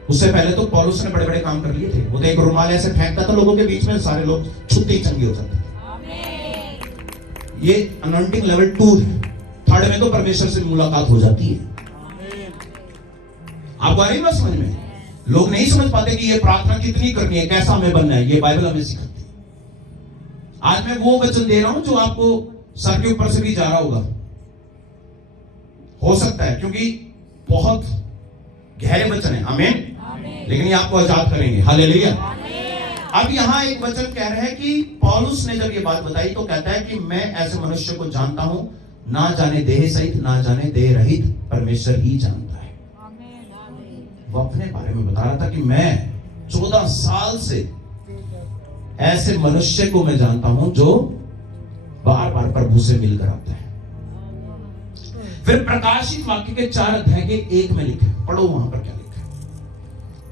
उससे पहले तो पौलुस ने बड़े बड़े काम कर लिए थे। वो तो एक रुमाल ऐसे फेंकता था लोगों के बीच में, सारे लोग छुट्टी चंगी हो जाते थे। ये अनॉइंटिंग लेवल 2 है। 3rd में तो परमेश्वर से मुलाकात हो जाती है। आपको आ रही बात समझ में? लोग नहीं समझ पाते कि ये प्रार्थना कितनी करनी है, कैसा हमें बनना है। ये बाइबल हमें सिखाती है। आज मैं वो वचन दे रहा हूं जो आपको सर के ऊपर से भी जा रहा होगा, हो सकता है, क्योंकि बहुत गहरे वचन है। आमीन। लेकिन ये आपको आजाद करेंगे। हालेलुया। अब यहां एक वचन कह रहे हैं कि पौलुस ने जब ये बात बताई तो कहता है कि मैं ऐसे मनुष्य को जानता हूं, ना जाने देह सहित ना जाने देह रहित परमेश्वर ही जानता है। वो अपने बारे में बता रहा था कि मैं 14 साल से ऐसे मनुष्य को मैं जानता हूं जो बार बार प्रभु से मिलकर आता है। फिर प्रकाशित वाक्य के 4 अध्याय के 1 में लिखा है, पढ़ो वहां पर क्या लिखा है।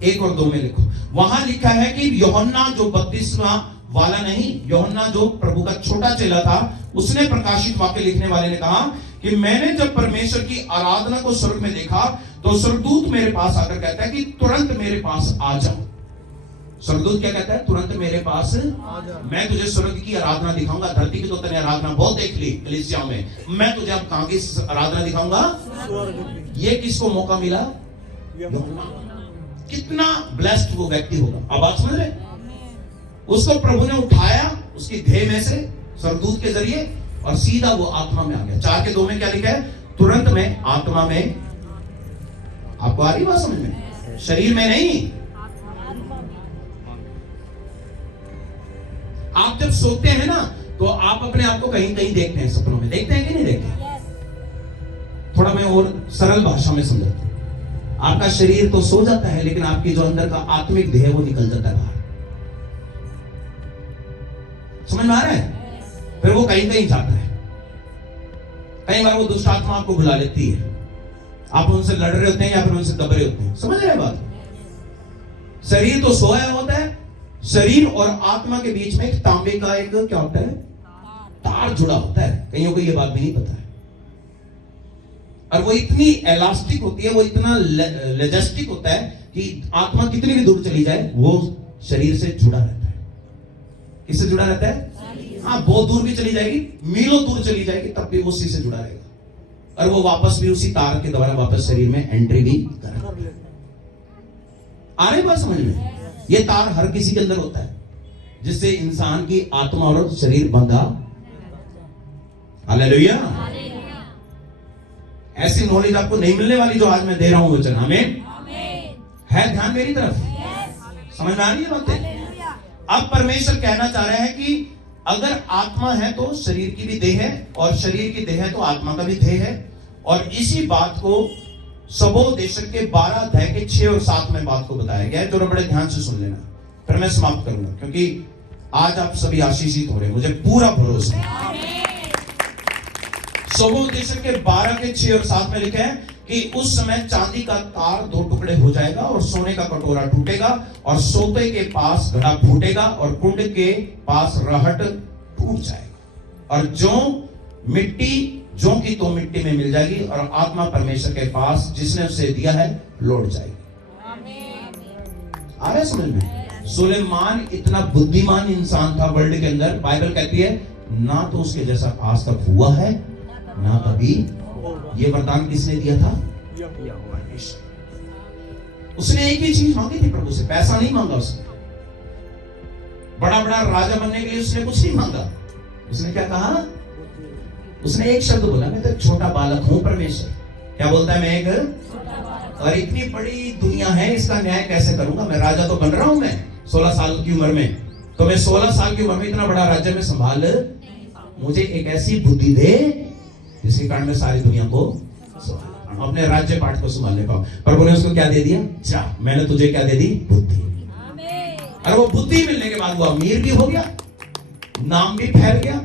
1 और 2 में लिखो। वहां लिखा है कि यूहन्ना जो बपतिस्मा वाला नहीं, यूहन्ना जो प्रभु का छोटा चेला था, उसने प्रकाशित वाक्य लिखने वाले ने कहा कि मैंने जब परमेश्वर की आराधना को स्वर्ग में देखा तो स्वर्गदूत मेरे पास आकर कहता है कि तुरंत मेरे पास आ जाओ। स्वर्गदूत क्या कहता है? तुरंत मेरे पास मैं तुझे स्वर्ग की आराधना दिखाऊंगा। धरती की तो तेने आराधना बहुत देख ली कलीसिया में, मैं तुझे अब कहां की आराधना दिखाऊंगा? ये किसको मौका मिला? कितना ब्लेस्ड वो व्यक्ति होगा। अब बात समझ रहे? उसको प्रभु ने उठाया उसकी देह में से स्वर्गदूत के जरिए और सीधा वो आत्मा में आ गया। 4:2 में क्या लिखा है? तुरंत में आत्मा में। आपको आ रही बात समझ में? शरीर में नहीं। आप जब सोते हैं ना तो आप अपने आप को कहीं कहीं देखते हैं, सपनों में देखते हैं कि नहीं देखते? थोड़ा मैं और सरल भाषा में समझाता हूं। आपका शरीर तो सो जाता है लेकिन आपकी जो अंदर का आत्मिक देह वो निकल जाता है बाहर। समझ में आ रहा है? फिर वो कहीं कहीं जाता है। कई बार वो दुष्ट आत्मा आपको बुला लेती है, आप उनसे लड़ रहे होते हैं या फिर उनसे दब रहे होते हैं। समझ रहे बात? शरीर तो सोया होता है, शरीर और आत्मा के बीच में एक तांबे का एक क्या होता है? तार जुड़ा होता है। कईयों को ये बात भी नहीं पता है। और वो इतनी एलास्टिक होती है, वो इतना लेजेस्टिक होता है कि आत्मा कितनी भी दूर चली जाए वो शरीर से जुड़ा रहता है। किससे जुड़ा रहता है? हाँ, बहुत दूर भी चली जाएगी, मीलों दूर चली जाएगी, तब भी उसी से जुड़ा रहेगा और वो वापस भी उसी तार के द्वारा वापस शरीर में एंट्री भी करेगा। आ रही बात समझ में? ये तार हर किसी के अंदर होता है जिससे इंसान की आत्मा और शरीर बंधा। हालेलुया। ऐसी नॉलेज आपको नहीं मिलने वाली जो आज मैं दे रहा हूं वचन। आमीन है? ध्यान मेरी तरफ। समझ में आ रही है बातें? अब परमेश्वर कहना चाह रहे हैं कि अगर आत्मा है तो शरीर की भी देह है और शरीर की देह है तो आत्मा का भी देह है। और इसी बात को सबोदेशक के 12 अध्याय के 6 और 7 में बात को बताया गया है, जो बड़े ध्यान से सुन लेना। फिर मैं समाप्त करूंगा क्योंकि आज आप सभी आशीषित हो रहे हैं, मुझे पूरा भरोसा है। सबोदेशक के 12 के 6 और 7 में लिखा है कि उस समय चांदी का तार 2 टुकड़े हो जाएगा और सोने का कटोरा टूटेगा और सोते के पास घड़ा फूटेगा और कुंड के पास रहट टूट जाएगा और जो मिट्टी जो की तो मिट्टी में मिल जाएगी और आत्मा परमेश्वर के पास जिसने उसे दिया है लौट जाएगी। आ रहा समझ में? सुलेमान इतना बुद्धिमान इंसान था वर्ल्ड के अंदर, बाइबल कहती है ना तो उसके जैसा आज तक हुआ है ना कभी। ये वरदान किसने दिया था? उसने एक ही चीज मांगी थी प्रभु से, पैसा नहीं मांगा उसने, बड़ा बड़ा राजा बनने के लिए उसने कुछ नहीं मांगा। उसने क्या कहा? उसने एक शब्द बोला, मैं तो छोटा बालक हूं परमेश्वर। क्या बोलता है? मैं एक, और इतनी बड़ी दुनिया है, इसका न्याय कैसे करूंगा? मैं राजा तो बन रहा हूं, मैं 16 साल की उम्र में, तो मैं 16 साल की उम्र में इतना बड़ा राज्य में संभाल, मुझे एक ऐसी बुद्धि दे जिसके कारण मैं सारी दुनिया को अपने राज्य पाठ को संभालने पाऊं। प्रभु ने उसको क्या दे दिया? जा, मैंने तुझे क्या दे दी? बुद्धि। और वो बुद्धि मिलने के बाद वो अमीर भी हो गया, नाम भी फैल गया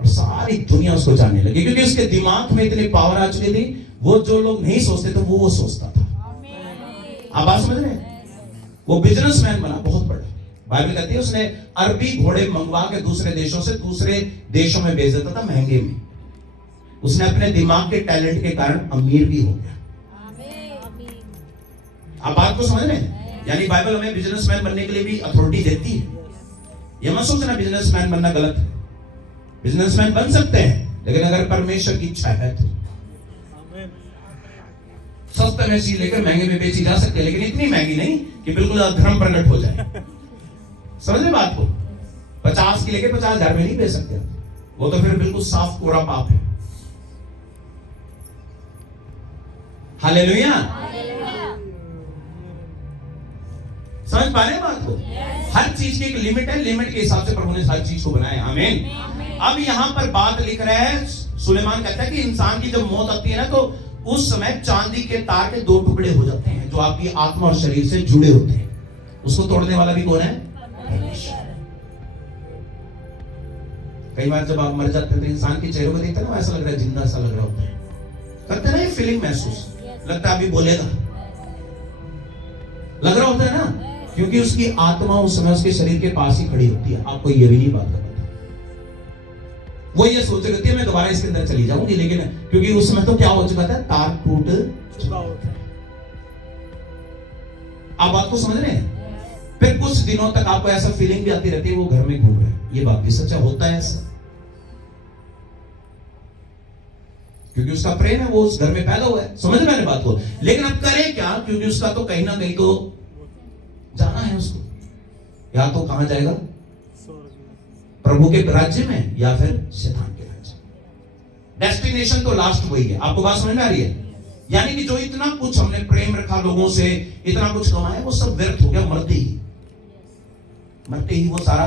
और सारी दुनिया उसको जानने लगी क्योंकि उसके दिमाग में इतनी पावर आ चुकी थी। वो जो लोग नहीं सोचते थे वो सोचता था। आप बात समझ रहे हैं? वो बिजनेसमैन बना बहुत बड़ा। बाइबल कहती है उसने अरबी घोड़े मंगवा के दूसरे देशों से दूसरे देशों में भेज देता था महंगे में। उसने अपने दिमाग के टैलेंट के कारण अमीर भी हो गया। आप बात को समझ रहे हैं? यानी बाइबल हमें बिजनेसमैन बनने के लिए भी अथॉरिटी देती है। ये मत सोचना बिजनेसमैन बनना गलत है। बिजनेसमैन बन सकते हैं लेकिन अगर परमेश्वर की इच्छा है तो सस्ते में चीज लेकर महंगे में बेची जा सकती है, लेकिन इतनी महंगी नहीं कि बिल्कुल अधर्म प्रकट हो जाए। समझे बात को? 50 की लेके 50,000 में नहीं बेच सकते, वो तो फिर बिल्कुल साफ कोरा पाप है। हालेलुया। समझ पा रहे हैं बात को? हर चीज की एक लिमिट है, लिमिट के हिसाब से प्रभु ने हर चीज को बनाया। आमीन। अब यहां पर बात लिख रहे हैं, सुलेमान कहता है कि इंसान की जब मौत आती है ना तो उस समय चांदी के तार के 2 टुकड़े हो जाते हैं जो आपकी आत्मा और शरीर से जुड़े होते हैं। उसको तोड़ने वाला भी कौन है? कई बार जब आप मर जाते हैं तो इंसान के चेहरे को देखते हैं ना, ऐसा लग रहा है जिंदा सा लग रहा होता है, करते ना ये फीलिंग महसूस, लगता है अभी बोलेगा, लग रहा होता है ना, क्योंकि उसकी आत्मा उस समय उसके शरीर के पास ही खड़ी होती है। आपको ये भी नहीं बात का पता। वो ये सोच रही थी मैं दोबारा इसके अंदर चली जाऊंगी, लेकिन क्योंकि उस समय तो क्या हो चुका था, तार टूट चुका होता है। आप बात को समझ रहे हैं? फिर कुछ दिनों तक आपको ऐसा फीलिंग भी आती रहती है वो घर में घूम रहे हैं। ये बात भी सच्चा होता है ऐसा, क्योंकि उसका प्रेम है, वो उस घर में पैदा हुआ है। समझ रहे मैंने बात को? लेकिन अब करे क्या, क्योंकि उसका तो कहीं ना कहीं तो जाना है उसको, या तो कहां जाएगा, प्रभु के राज्य में या फिर शैतान के राज्य में। डेस्टिनेशन तो लास्ट वही है। आपको बात समझ में आ रही है? यानी कि जो इतना कुछ हमने प्रेम रखा लोगों से, इतना कुछ कमाया, वो सब व्यर्थ हो गया। मरते ही वो सारा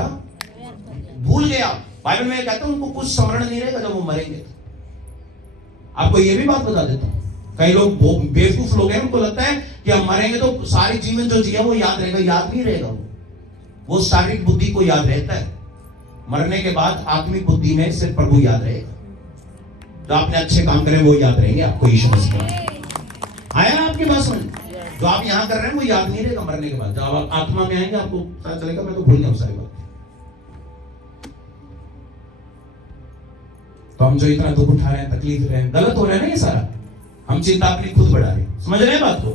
भूल गया। बाइबल में कहता है उनको कुछ स्मरण नहीं रहेगा जब वो मरेंगे। आपको ये भी बात बता देता हूं, कई लोग बेवकूफ लोग हैं, उनको लगता है कि हम मरेंगे तो सारी जीवन जो जिया वो याद रहेगा। याद नहीं रहेगा। वो शारीरिक बुद्धि को याद रहता है, मरने के बाद आत्मिक बुद्धि में सिर्फ प्रभु याद रहेगा। जो आपने अच्छे काम करे वो याद रहेंगे आपको। यीशु मसीह आया आपके पास में, जो आप यहां कर रहे हैं वो याद नहीं रहेगा मरने के बाद। जब आप आत्मा में आएंगे आपको पता चलेगा मैं तो भूल गया सारी बात। तो हम जो इतना दुख उठा रहे हैं, तकलीफ रहे हैं, गलत हो रहा है ना ये सारा। हम चिंता अपनी खुद बढ़ा रहे हैं। समझ रहे हैं बात को?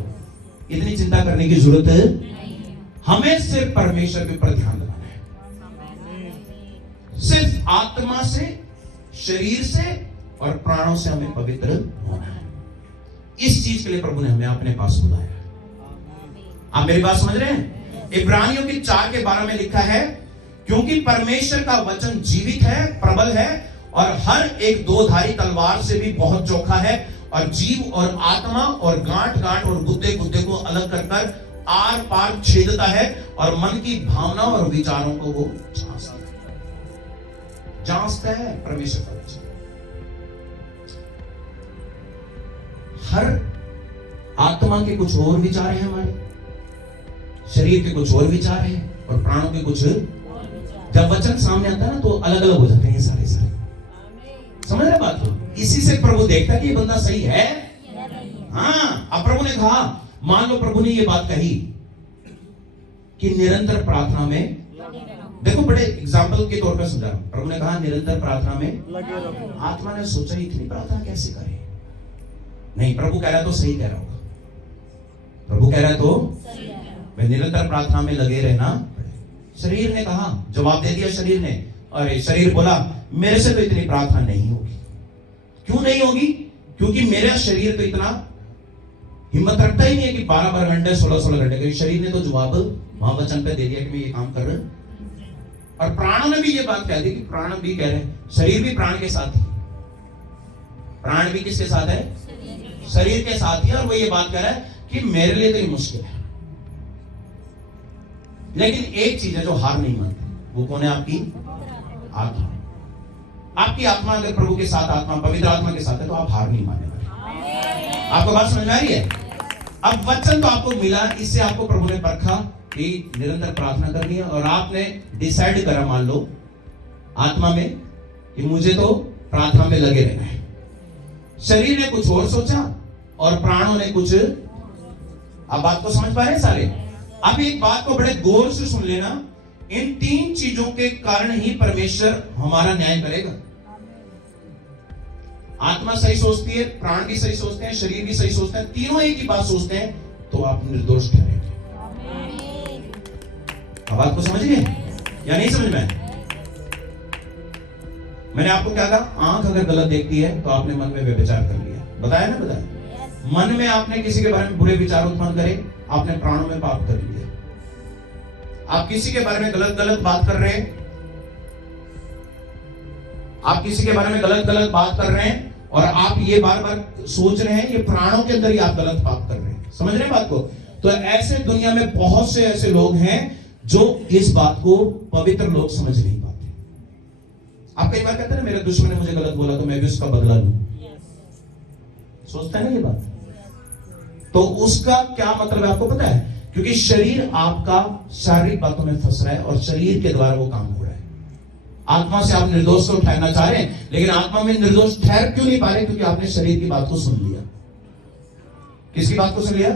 इतनी चिंता करने की जरूरत है, हमें सिर्फ परमेश्वर के ऊपर ध्यान देना है। सिर्फ आत्मा से, शरीर से और प्राणों से हमें पवित्र होना है। इस चीज के लिए प्रभु ने हमें अपने पास बुलाया। आप मेरी बात समझ रहे हैं? इब्रानियों की 4:12 में लिखा है, क्योंकि परमेश्वर का वचन जीवित है, प्रबल है और हर एक दो-धारी तलवार से भी बहुत चोखा है और जीव और आत्मा और गांठ गांठ और गुद्दे गुद्दे को अलग कर कर आर पार छेदता है और मन की भावना और विचारों को वो जांचता है। परमेश्वर का वचन हर आत्मा के कुछ और विचार हैं, हमारे शरीर के कुछ और विचार हैं और प्राणों के कुछ। जब वचन सामने आता है ना तो अलग अलग हो जाते हैं ये सारे। समझ रहे बात को? इसी से प्रभु देखता है कि ये बंदा सही है। हाँ, अब प्रभु ने कहा, मान लो प्रभु ने ये बात कही कि निरंतर प्रार्थना में, देखो बड़े एग्जाम्पल के तौर पर समझा रहा हूं। प्रभु ने कहा निरंतर प्रार्थना में लगे रहो। आत्मा ने सोचा इतनी प्रार्थना कैसे करे? नहीं, प्रभु कह रहा है तो सही कह रहा होगा। प्रभु कह रहा है तो मैं निरंतर प्रार्थना में लगे रहना। शरीर ने कहा, जवाब दे दिया शरीर ने। अरे शरीर बोला मेरे से तो इतनी प्रार्थना नहीं होगी। क्यों नहीं होगी? क्योंकि मेरा शरीर तो इतना हिम्मत रखता ही नहीं है कि 12-12 घंटे 16-16 घंटे के। शरीर ने तो जवाब वहां वचन पे दे दिया कि मैं ये काम कर रहा हूं। और प्राणों ने भी ये बात कह दी कि प्राण भी कह रहे हैं, शरीर भी प्राण के साथ ही। प्राण भी किसके साथ है? शरीर के साथ ही। और वो ये बात कह रहा है कि मेरे लिए तो ये मुश्किल है। लेकिन एक चीज है जो हार नहीं मानती, वो कौन है? आपकी आत्मा। आपकी आत्मा अगर प्रभु के साथ, आत्मा पवित्र आत्मा के साथ है, तो आप हार नहीं मानने वाले। आपको बात समझ में आ रही है? अब वचन तो आपको मिला, इससे आपको प्रभु ने परखा कि निरंतर प्रार्थना करनी है और आपने डिसाइड करा, मान लो आत्मा में, कि मुझे तो प्रार्थना में लगे रहना है। शरीर ने कुछ और सोचा और प्राणों ने कुछ। अब बात को समझ पा रहे हैं सारे? अब एक बात को बड़े गौर से सुन लेना, इन तीन चीजों के कारण ही परमेश्वर हमारा न्याय करेगा। आत्मा सही सोचती है, प्राण भी सही सोचते हैं, शरीर भी सही सोचते हैं, तीनों एक ही बात सोचते हैं, तो आप निर्दोष ठहरेंगे। अब बात को समझ गए या नहीं समझ में? मैंने आपको क्या कहा? आंख अगर गलत देखती है तो आपने मन में व्यभिचार कर लिया। बताया ना? बताया। मन में आपने किसी के बारे में बुरे विचार उत्पन्न करे, आपने प्राणों में पाप कर लिया। आप किसी के बारे में गलत गलत बात कर रहे हैं, आप किसी के बारे में गलत गलत बात कर रहे हैं और आप ये बार बार सोच रहे हैं, ये प्राणों के अंदर ही आप गलत पाप कर रहे हैं। समझ रहे हैं बात को? तो ऐसे दुनिया में बहुत से ऐसे लोग हैं जो इस बात को पवित्र लोग समझ नहीं पाते। आप कई बार कहते हैं ना, मेरे दुश्मन ने मुझे गलत बोला तो मैं भी उसका बदला लूं। सोचता है ना ये बात? तो उसका क्या मतलब है आपको पता है? क्योंकि शरीर आपका शारीरिक बातों में फंस रहा है और शरीर के द्वारा वो काम हो रहा है। आत्मा से आप निर्दोष को ठहरना चाह रहे हैं, लेकिन आत्मा में निर्दोष ठहर क्यों नहीं पा रहे? क्योंकि आपने शरीर की बात को सुन लिया। किसकी बात को सुन लिया?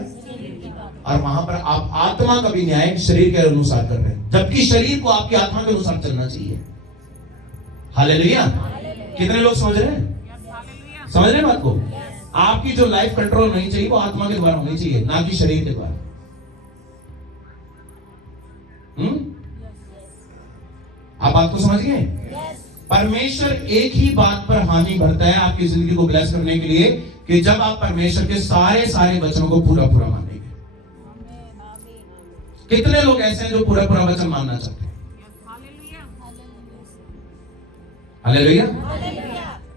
और वहां पर आप आत्मा का भी न्याय शरीर के अनुसार कर रहे हैं, जबकि शरीर को आपकी आत्मा के अनुसार चलना चाहिए। हालेलुया। कितने लोग समझ रहे हैं? समझ रहे हैं बात को? आपकी जो लाइफ कंट्रोल नहीं चाहिए वो आत्मा के द्वारा होनी चाहिए, ना कि शरीर के द्वारा। आप बात को समझ गए? परमेश्वर एक ही बात पर हामी भरता है आपकी जिंदगी को ब्लेस करने के लिए, कि जब आप परमेश्वर के सारे वचनों को पूरा पूरा मानेंगे। कितने लोग ऐसे हैं जो पूरा पूरा वचन मानना चाहते हैं? हालेलुया।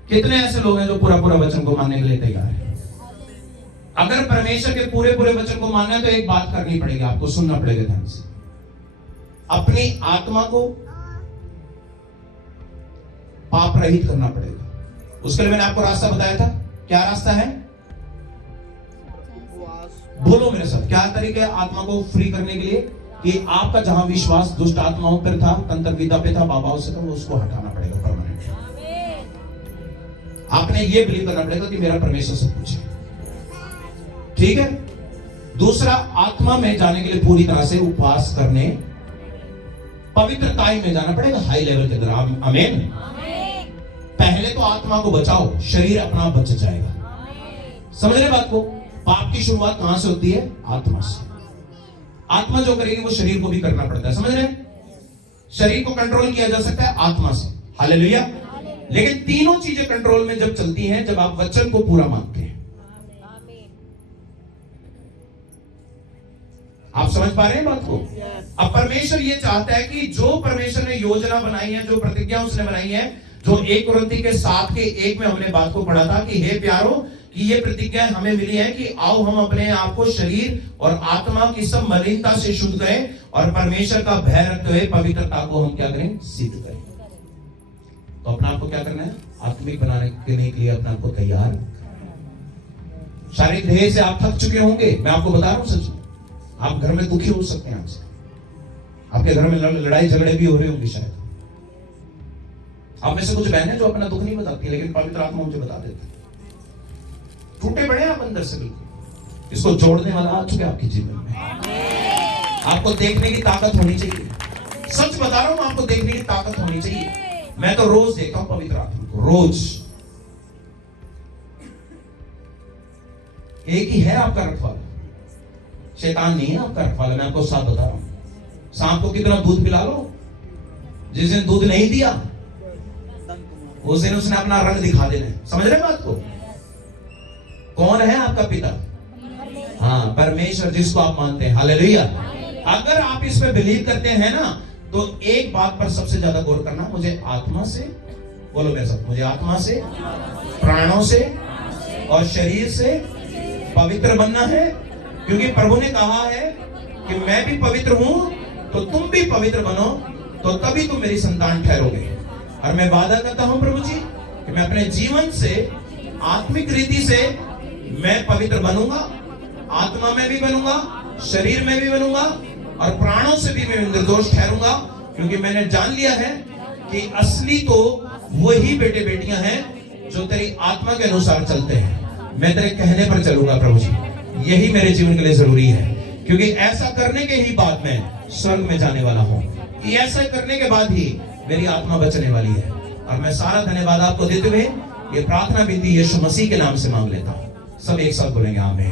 कितने ऐसे लोग हैं जो पूरा पूरा वचन को मानने के लिए तैयार हैं? अगर परमेश्वर के पूरे पूरे वचन को मानना है तो एक बात करनी पड़ेगी, आपको सुनना पड़ेगा ध्यान से। अपनी आत्मा को पाप रहित करना पड़ेगा। उसके लिए मैंने आपको रास्ता बताया था। क्या रास्ता है? बोलो मेरे साथ, क्या तरीका है आत्मा को फ्री करने के लिए? कि आपका जहां विश्वास दुष्ट आत्माओं पर था, तंत्र विद्या पे था, बाबाओं से था, वो उसको हटाना पड़ेगा परमानेंट। आपने ये बिलीव करना पड़ेगा कि मेरा परमेश्वर सब कुछ है। ठीक है। दूसरा, आत्मा में जाने के लिए पूरी तरह से उपवास करने, पवित्रता में जाना पड़ेगा, हाई लेवल के अंदर। आमीन। पहले तो आत्मा को बचाओ, शरीर अपना बच जाएगा। समझ रहे बात को? पाप की शुरुआत कहां से होती है? आत्मा से। आत्मा जो करेगी वो शरीर को भी करना पड़ता है। समझ रहे? शरीर को कंट्रोल किया जा सकता है आत्मा से। हालेलुया। लेकिन तीनों चीजें कंट्रोल में जब चलती हैं जब आप वचन को पूरा मानते हैं। आप समझ पा रहे हैं बात को? अब परमेश्वर ये चाहता है कि जो परमेश्वर ने योजना बनाई है, जो प्रतिज्ञा उसने बनाई है, जो 1 कुरिन्थी के 7:1 में हमने बात को पढ़ा था कि हे प्यारो, कि ये प्रतिज्ञा हमें मिली है कि आओ हम अपने आप को शरीर और आत्मा की सब मलिनता से शुद्ध करें और परमेश्वर का भय रखते हुए पवित्रता को हम क्या करें? सिद्ध करें। तो अपना आपको क्या करना है? आत्मिक बनाने के लिए अपने आप को तैयार। शारीरिक देह से आप थक चुके होंगे, मैं आपको बता रहा हूं सच। आप घर में दुखी हो सकते हैं, आपसे आपके घर में लड़ाई झगड़े भी हो रहे होंगे शायद। आप में से कुछ बहनें जो अपना दुख नहीं बताती, लेकिन पवित्र आत्मा मुझे बता देती। टूटे पड़े आप अंदर से बिल्कुल। इसको जोड़ने वाला आ चुके आपके जीवन में। आपको देखने की ताकत होनी चाहिए। सच बता रहा हूं, आपको देखने की ताकत होनी चाहिए। मैं तो रोज देखता हूं पवित्र आत्मा को, रोज। एक ही है आपका रखवाला, शैतान नहीं है आपका रखवाला। मैं आपको साथ बता रहा हूं। सांप को कितना दूध पिला लो, जिस दिन दूध नहीं दिया उस दिन उसने अपना रंग दिखा देना है। समझ रहे बात को? कौन है आपका पिता? हाँ, परमेश्वर, जिसको आप मानते हैं। हालेलुया। अगर आप इस पे बिलीव करते हैं ना, तो एक बात पर सबसे ज्यादा गौर करना, मुझे आत्मा से, बोलो मेरे साथ, मुझे आत्मा से, प्राणों से और शरीर से पवित्र बनना है। क्योंकि प्रभु ने कहा है कि मैं भी पवित्र हूं तो तुम भी पवित्र बनो, तो तभी तुम मेरी संतान ठहरोगे। और मैं वादा करता हूं प्रभु जी कि मैं अपने जीवन से, आत्मिक रीति से मैं पवित्र बनूंगा, आत्मा में भी बनूंगा, शरीर में भी बनूंगा और प्राणों से भी मैं निर्दोष ठहरूंगा। क्योंकि मैंने जान लिया है कि असली तो वही बेटे बेटियां हैं जो तेरी आत्मा के अनुसार चलते हैं। मैं तेरे कहने पर चलूंगा प्रभु जी, यही मेरे जीवन के लिए जरूरी है। क्योंकि ऐसा करने के ही बाद मैं स्वर्ग में जाने वाला हूं। ऐसा करने के बाद ही मेरी आत्मा बचने वाली है। और मैं सारा धन्यवाद आपको देते हुए ये प्रार्थना विधि यीशु मसीह के नाम से मांग लेता हूं। सब एक साथ बोलेंगे आमीन।